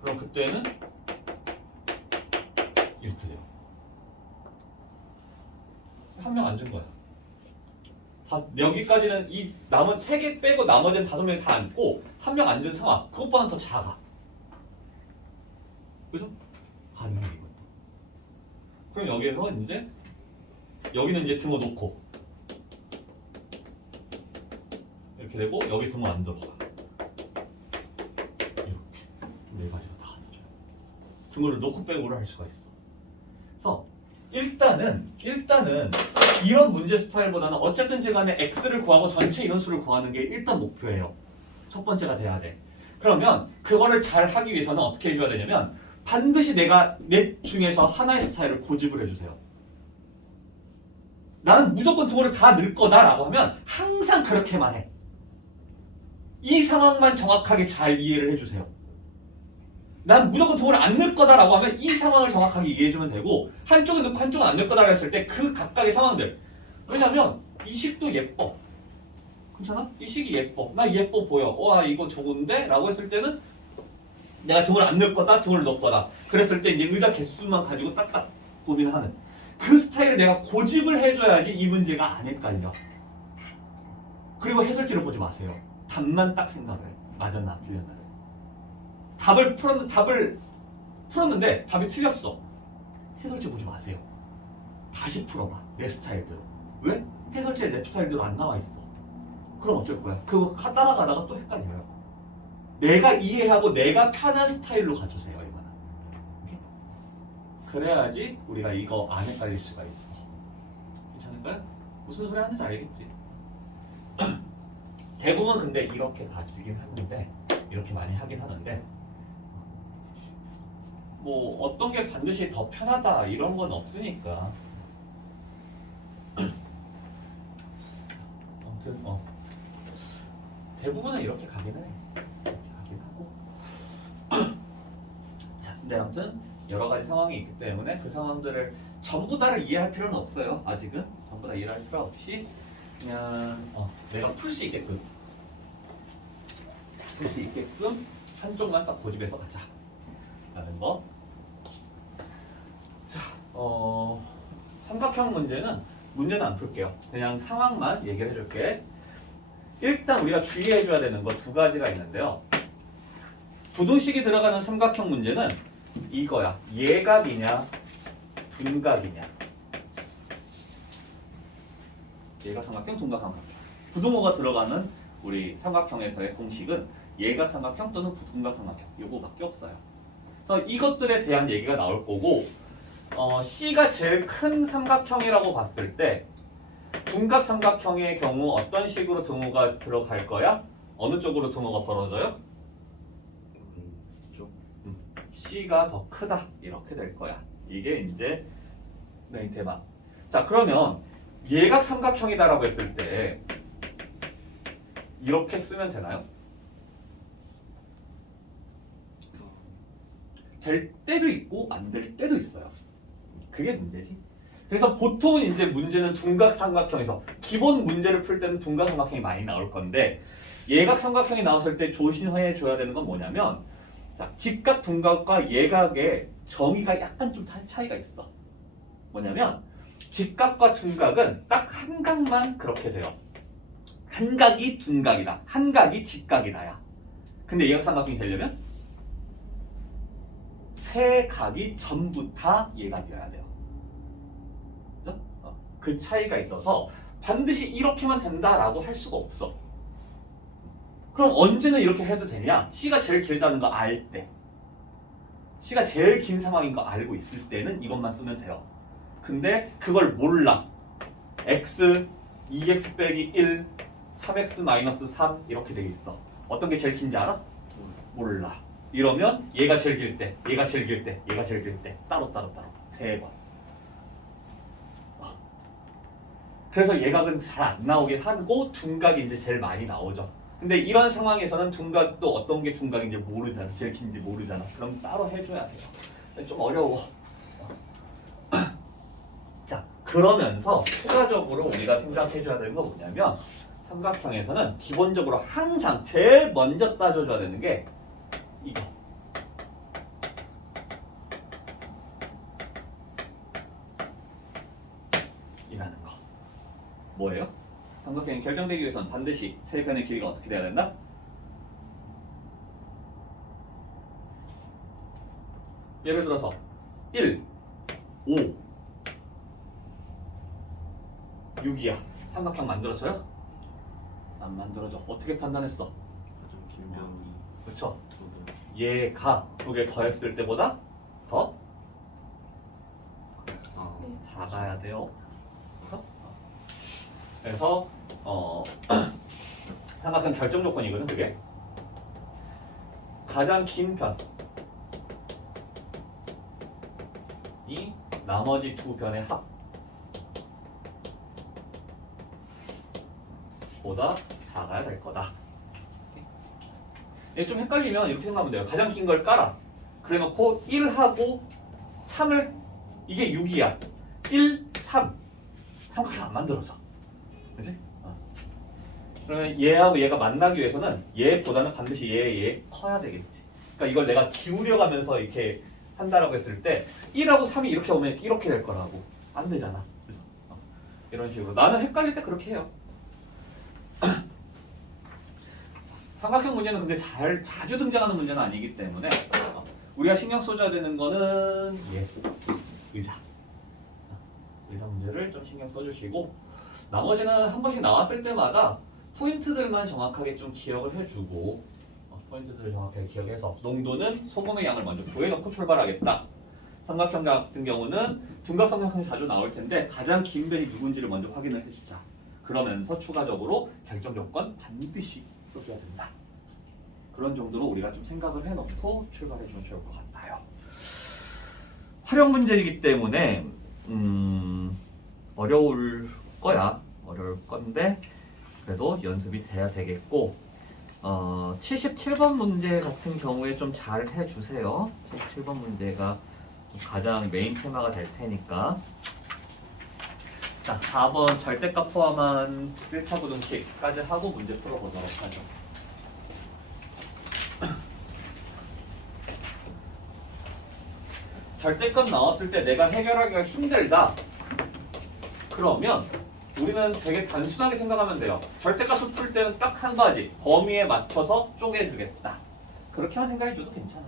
그럼 그때는 이렇게 돼요. 한 명 앉은 거야. 여기까지는 이 남은 3개 빼고 나머지는 5명이 다 앉고 한 명 앉은 상황, 그것보다는 더 작아. 그죠? 가능해 이것도. 그럼 여기에서 이제 여기는 이제 등을 놓고 이렇게 되고 여기 등을 안 들어가. 이렇게 4가지가 다 앉아요. 등을 놓고 빼고를 할 수가 있어. 그래서 일단은 이런 문제 스타일보다는 어쨌든지 간에 x를 구하고 전체 인원수를 구하는 게 일단 목표예요. 첫 번째가 돼야 돼. 그러면 그거를 잘 하기 위해서는 어떻게 해줘야 되냐면 반드시 내가 넷 중에서 하나의 스타일을 고집을 해주세요. 나는 무조건 등호를 다 넣을 거다라고 하면 항상 그렇게만 해. 이 상황만 정확하게 잘 이해를 해주세요. 난 무조건 등호를 안 넣을 거다라고 하면 이 상황을 정확하게 이해해주면 되고, 한쪽은 넣고 한쪽은 안 넣을 거다라고 했을 때 그 각각의 상황들. 왜냐면 이 식도 예뻐. 괜찮아? 이 식이 예뻐. 나 예뻐 보여. 와 이거 좋은데? 라고 했을 때는 내가 등을 안 넣을 거다, 등을 넣을 거다. 그랬을 때 이제 의자 개수만 가지고 딱딱 고민하는 그 스타일을 내가 고집을 해줘야지 이 문제가 안 헷갈려. 그리고 해설지를 보지 마세요. 답만 딱 생각을 해. 맞았나 틀렸나. 답을 풀었는데 답이 틀렸어. 해설지 보지 마세요. 다시 풀어봐. 내 스타일대로. 왜? 해설지에 내 스타일대로 안 나와 있어. 그럼 어쩔 거야? 그거 따라가다가 또 헷갈려요. 내가 이해하고 내가 편한 스타일로 가주세요. 이거는. 오케이? 그래야지 우리가 이거 안 헷갈릴 수가 있어. 괜찮을까요? 무슨 소리 하는지 알겠지? 대부분 근데 이렇게 가지긴 하는데, 이렇게 많이 하긴 하는데, 뭐 어떤 게 반드시 더 편하다 이런 건 없으니까. 아무튼 대부분은 이렇게 가기는 해. 이렇게 가긴 하고. 자, 근데 아무튼 여러 가지 상황이 있기 때문에 그 상황들을 전부 다를 이해할 필요는 없어요. 아직은 전부 다 이해할 필요 없이 그냥 내가 풀 수 있게끔 한쪽만 딱 고집해서 가자 라는 거. 자, 삼각형 문제는 안 풀게요. 그냥 상황만 얘기를 해줄게. 일단 우리가 주의해줘야 되는 거 2가지가 있는데요. 부등식이 들어가는 삼각형 문제는 이거야. 예각이냐 둔각이냐. 예각 삼각형, 둔각 삼각형. 부등호가 들어가는 우리 삼각형에서의 공식은 예각 삼각형 또는 둔각 삼각형, 요거밖에 없어요. 그래서 이것들에 대한 얘기가 나올 거고, C가 제일 큰 삼각형이라고 봤을 때 둔각 삼각형의 경우 어떤 식으로 등호가 들어갈 거야? 어느 쪽으로 등호가 벌어져요? C가 더 크다, 이렇게 될 거야. 이게 이제 메인 테마. 자, 그러면 예각 삼각형이다라고 했을 때 이렇게 쓰면 되나요? 될 때도 있고 안 될 때도 있어요. 그게 문제지. 그래서 보통은 이제 문제는 둔각삼각형에서 기본 문제를 풀 때는 둔각삼각형이 많이 나올 건데 예각삼각형이 나왔을 때 조심해 줘야 되는 건 뭐냐면 자, 직각 둔각과 예각의 정의가 약간 좀 차이가 있어. 뭐냐면 직각과 둔각은 딱 한 각만 그렇게 돼요. 한 각이 둔각이다. 한 각이 직각이다야. 근데 예각삼각형이 되려면 세 각이 전부 다 예각이어야 돼요. 그죠? 그 차이가 있어서 반드시 이렇게만 된다라고 할 수가 없어. 그럼 언제는 이렇게 해도 되냐? C가 제일 길다는 거 알 때. C가 제일 긴 상황인 거 알고 있을 때는 이것만 쓰면 돼요. 근데 그걸 몰라. x, 2x 빼기 1, 3x 마이너스 3 이렇게 돼 있어. 어떤 게 제일 긴지 알아? 몰라. 이러면 얘가 제일 길 때, 얘가 제일 길 때, 얘가 제일 길 때 따로 세 번. 그래서 예각은 잘 안 나오긴 하고 둔각이 이제 제일 많이 나오죠. 근데 이런 상황에서는 둔각도 어떤 게 둔각인지 모르잖아. 제일 긴지 모르잖아. 그럼 따로 해줘야 돼요. 좀 어려워. 자, 그러면서 추가적으로 우리가 생각해줘야 되는 건 뭐냐면 삼각형에서는 기본적으로 항상 제일 먼저 따져줘야 되는 게 이거. 이라는 거. 뭐예요? 삼각형이 결정되기 위해서는 반드시 세 변의 길이가 어떻게 돼야 된다? 예를 들어서 1, 5, 6이야. 삼각형 만들었어요? 안 만들어져. 어떻게 판단했어? 가장 긴 변이 그렇죠. 두 번. 얘가 두 개 더했을 때보다 더 아, 작아야 돼요. 그래서 삼각형 결정 조건이거든 그게. 가장 긴 편이 나머지 두 변의 합보다 작아야 될 거다. 좀 헷갈리면 이렇게 생각하면 돼요. 가장 긴 걸 깔아. 그래놓고 1하고 3을 이게 6이야. 1, 3 삼각형 안 만들어져. 그치? 그러면 얘하고 얘가 만나기 위해서는 얘보다는 반드시 얘 커야 되겠지. 그러니까 이걸 내가 기울여가면서 이렇게 한다라고 했을 때 1하고 3이 이렇게 오면 이렇게 될 거라고. 안 되잖아. 그죠? 이런 식으로. 나는 헷갈릴 때 그렇게 해요. 삼각형 문제는 근데 자주 등장하는 문제는 아니기 때문에 우리가 신경 써줘야 되는 거는 의자 문제를 좀 신경 써주시고 나머지는 한 번씩 나왔을 때마다 포인트들만 정확하게 좀 기억을 해주고 포인트들을 정확하게 기억해서 농도는 소금의 양을 먼저 구해놓고 출발하겠다. 삼각형 같은 경우는 둔각삼각형이 자주 나올 텐데 가장 긴 변이 누군지를 먼저 확인을 해주자. 그러면서 추가적으로 결정 조건 반드시 써줘야 된다. 그런 정도로 우리가 좀 생각을 해놓고 출발해주면 좋을 것 같아요. 활용 문제이기 때문에 어려울 거야. 어려울 건데 그래도 연습이 돼야 되겠고 77번 문제 같은 경우에 좀 잘 해주세요. 77번 문제가 가장 메인 테마가 될 테니까. 자, 4번 절대값 포함한 1차 부등식까지 하고 문제 풀어보도록 하죠. 절대값 나왔을 때 내가 해결하기가 힘들다. 그러면 우리는 되게 단순하게 생각하면 돼요. 절대값을 풀 때는 딱 한 가지 범위에 맞춰서 쪼개주겠다. 그렇게만 생각해줘도 괜찮아.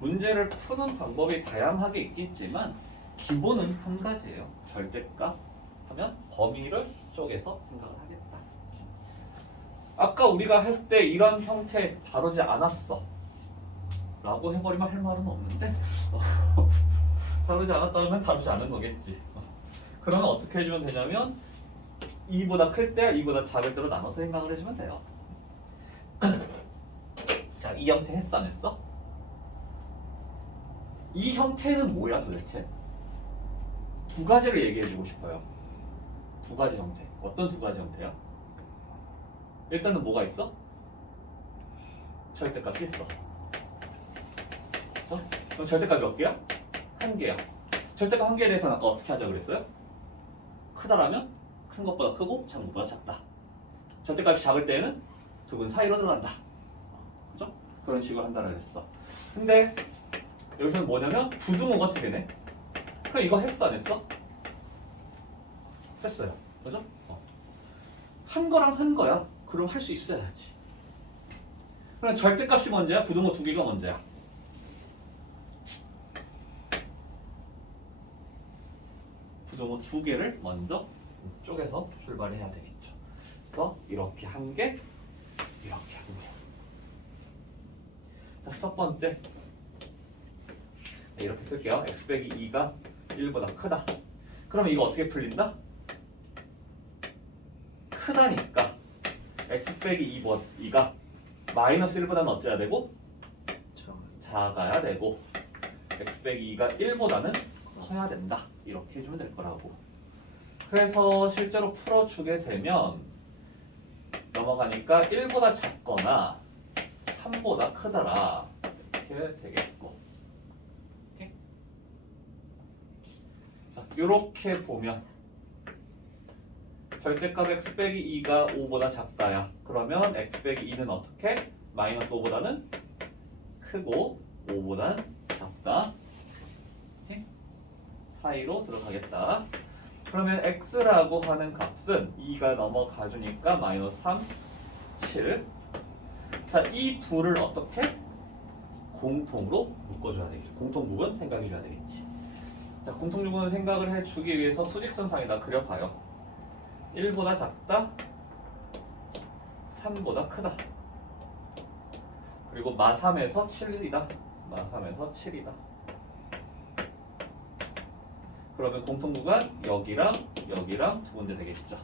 문제를 푸는 방법이 다양하게 있겠지만 기본은 한 가지예요. 절대값 하면 범위를 쪼개서 생각을 하겠다. 아까 우리가 했을 때 이런 형태 다루지 않았어 라고 해버리면 할 말은 없는데 다루지 않았다면 다루지 않은 거겠지. 그러면 어떻게 해주면 되냐면 2보다 클 때 2보다 작을 때로 나눠서 생각을 해주면 돼요. 자, 이 형태 했어 안 했어? 이 형태는 뭐야 도대체? 두 가지를 얘기해주고 싶어요. 두 가지 형태. 어떤 두 가지 형태야? 일단은 뭐가 있어? 절대값이 있어. 그럼 절대값이 몇 개야? 한 개야. 절대값 한 개에 대해서는 아까 어떻게 하자고 그랬어요? 크다라면 큰 것보다 크고 작은 것보다 작다. 절대값이 작을 때에는 두근 사이로 들어간다. 그죠? 그런 식으로 한다고 했어. 근데 여기서는 뭐냐면 부등호가 두 개네. 그럼 이거 했어 안 했어? 했어요. 그죠? 한 거랑 한 거야. 그럼 할 수 있어야지. 그럼 절대값이 먼저야? 부등호 두 개가 먼저야? 부등호 두 개를 먼저 쪼개서 출발해야 되겠죠. 그래서 이렇게 한 개, 이렇게 한 개. 자, 첫 번째 이렇게 쓸게요. x 빼기 2가 1보다 크다. 그러면 이거 어떻게 풀린다? 크다니까 x 빼기 2가 마이너스 1보다는 어째야 되고? 작아야 되고 x 빼기 2가 1보다는 커야 된다. 이렇게 해주면 될 거라고. 그래서 실제로 풀어주게 되면 넘어가니까 1보다 작거나 3보다 크더라 이렇게 되겠고. 오케이? 자, 이렇게 보면 절대값 x 빼기 2가 5보다 작다야. 그러면 x 빼기 2는 어떻게? 마이너스 5보다는 크고 5보다는 작다. 오케이? 사이로 들어가겠다. 그러면 x라고 하는 값은 2가 넘어가 주니까 마이너스 3, 7. 자, 이 둘을 어떻게? 공통으로 묶어줘야 되겠지. 공통 부분 생각해줘야 되겠지. 자, 공통 부분을 생각을 해주기 위해서 수직선상에다 그려봐요. 1보다 작다, 3보다 크다. 그리고 마3에서 7이다. 마3에서 7이다. 그러면 공통구간 여기랑 여기랑 두 군데 되겠죠.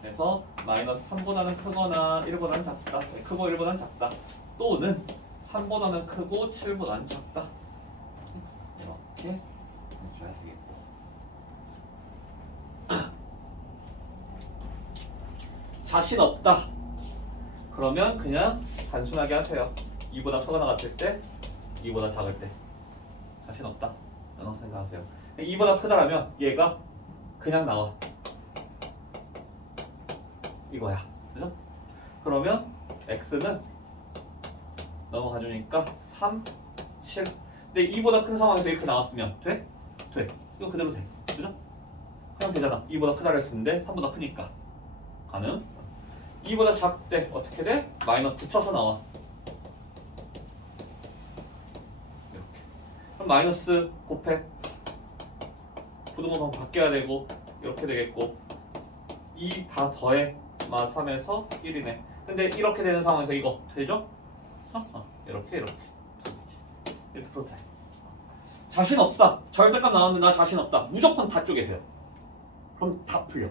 그래서 마이너스 3보다는 크거나 1보다는 작다. 크고 1보다는 작다. 또는 3보다는 크고 7보다는 작다. 이렇게 해줘야 되겠고. 자신 없다. 그러면 그냥 단순하게 하세요. 2보다 크거나 같을 때, 2보다 작을 때. 자신 없다. 라고 생각하세요. 2보다 크다라면 얘가 그냥 나와. 이거야. 그죠? 그러면 x는 넘어가주니까 3, 7. 근데 2보다 큰 상황에서 이렇게 나왔으면 돼? 돼. 이거 그대로 돼. 그죠? 그냥 되잖아. 2보다 크다를 했는데 3보다 크니까. 가능. 2보다 작대 어떻게 돼? 마이너스 붙여서 나와. 이렇게. 그럼 마이너스 곱해. 부등호가 바뀌어야 되고 이렇게 되겠고 2 다 더해. 마 3에서 1이네. 근데 이렇게 되는 상황에서 이거 되죠? 이렇게 이렇게 풀어타요. 자신 없다. 절대값 나왔는데 나 자신 없다. 무조건 다 쪼개세요. 그럼 다 풀려.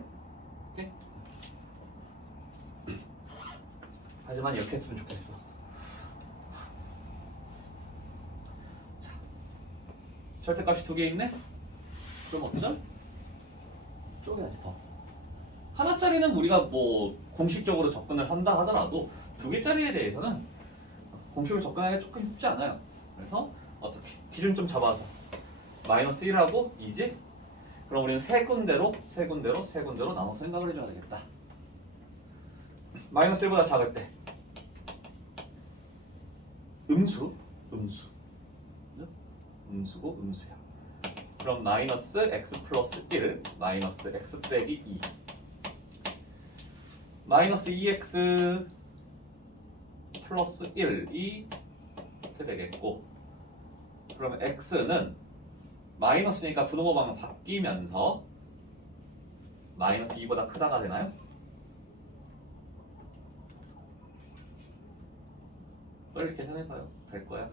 오케이? 하지만 이렇게 했으면 좋겠어. 자, 절대값이 두 개 있네? 그럼 어쩌죠? 쪼개야지 더. 하나짜리는 우리가 뭐 공식적으로 접근을 한다 하더라도 두 개짜리에 대해서는 공식으로 접근하기 조금 쉽지 않아요. 그래서 어떻게 기준 좀 잡아서 마이너스 1하고 2지? 그럼 우리는 세 군데로 나눠서 생각을 해줘야 되겠다. 마이너스 1보다 작을 때 음수고 음수야. 그럼 마이너스 x 플러스 1 마이너스 x 빼기 2 마이너스 2x 플러스 1이 이렇게 되겠고, 그러면 x는 마이너스니까 부등호 방향 바뀌면서 마이너스 2보다 크다가 되나요? 빨리 계산해봐요. 될 거야.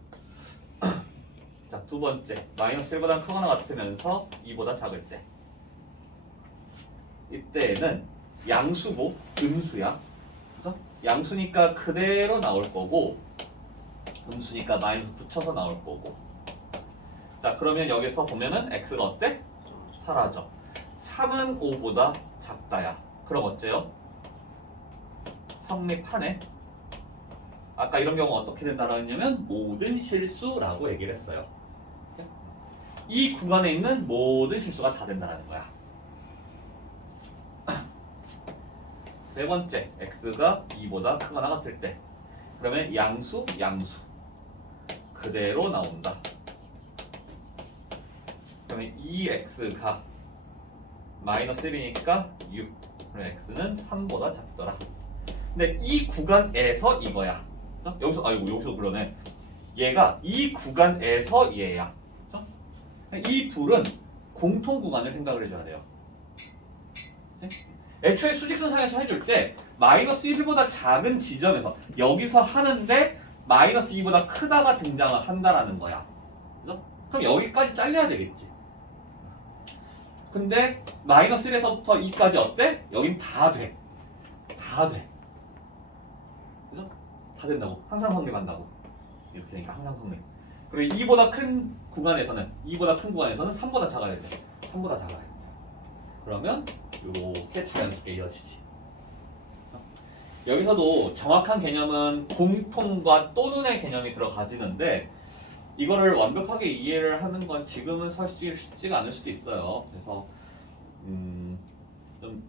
자, 두 번째 마이너스 1보다 크거나 같으면서 2보다 작을 때 이때는 양수고 음수야. 그죠? 양수니까 그대로 나올 거고 음수니까 마이너스 붙여서 나올 거고. 자, 그러면 여기서 보면은 x가 어때? 사라져. 3은 5보다 작다야. 그럼 어째요? 성립하네. 아까 이런 경우 어떻게 된다고 했냐면 모든 실수라고 얘기를 했어요. 이 구간에 있는 모든 실수가 다 된다는 거야. 네 번째, x가 2보다 크거나 같을 때 그러면 양수 그대로 나온다. 그러면 2x가 마이너스 1이니까 6. 그럼 x는 3보다 작더라. 근데 이 구간에서 이거야. 여기서 여기서 그러네. 얘가 이 구간에서 얘야. 이 둘은 공통 구간을 생각을 해줘야 돼요. 애초에 수직선상에서 해줄 때 마이너스 1보다 작은 지점에서 여기서 하는데 마이너스 2보다 크다가 등장을 한다라는 거야. 그죠? 그럼 여기까지 잘려야 되겠지. 근데 마이너스 1에서부터 2까지 어때? 여긴 다 돼. 다 돼. 그죠? 다 된다고. 항상 성립한다고. 이렇게 되니까 항상 성립. 그리고 2보다 큰 구간에서는 3보다 작아야 돼. 3보다 작아야 돼. 그러면 이렇게 자연스럽게 이어지지. 여기서도 정확한 개념은 공통과 또는의 개념이 들어가지는데 이거를 완벽하게 이해를 하는 건 지금은 사실 쉽지가 않을 수도 있어요. 그래서 좀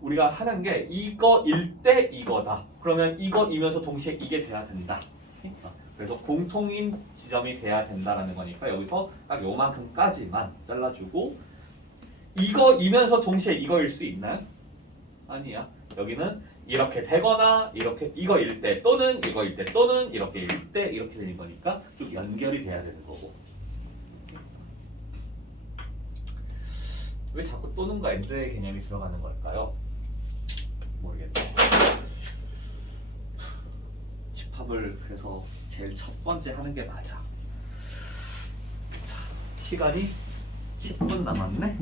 우리가 하는 게 이거일 때 이거다. 그러면 이거이면서 동시에 이게 돼야 된다. 그래서 공통인 지점이 돼야 된다라는 거니까 여기서 딱 요만큼까지만 잘라주고 이거이면서 동시에 이거일 수 있나요? 아니야. 여기는 이렇게 되거나 이렇게 이거일 때 또는 이거일 때 또는 이렇게일 때 이렇게 되는 거니까 좀 연결이 돼야 되는 거고. 왜 자꾸 또는과 엔드의 개념이 들어가는 걸까요? 모르겠네. 집합을 그래서 제일 첫 번째 하는 게 맞아. 자, 시간이 10분 남았네.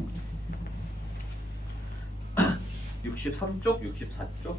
63쪽, 64쪽.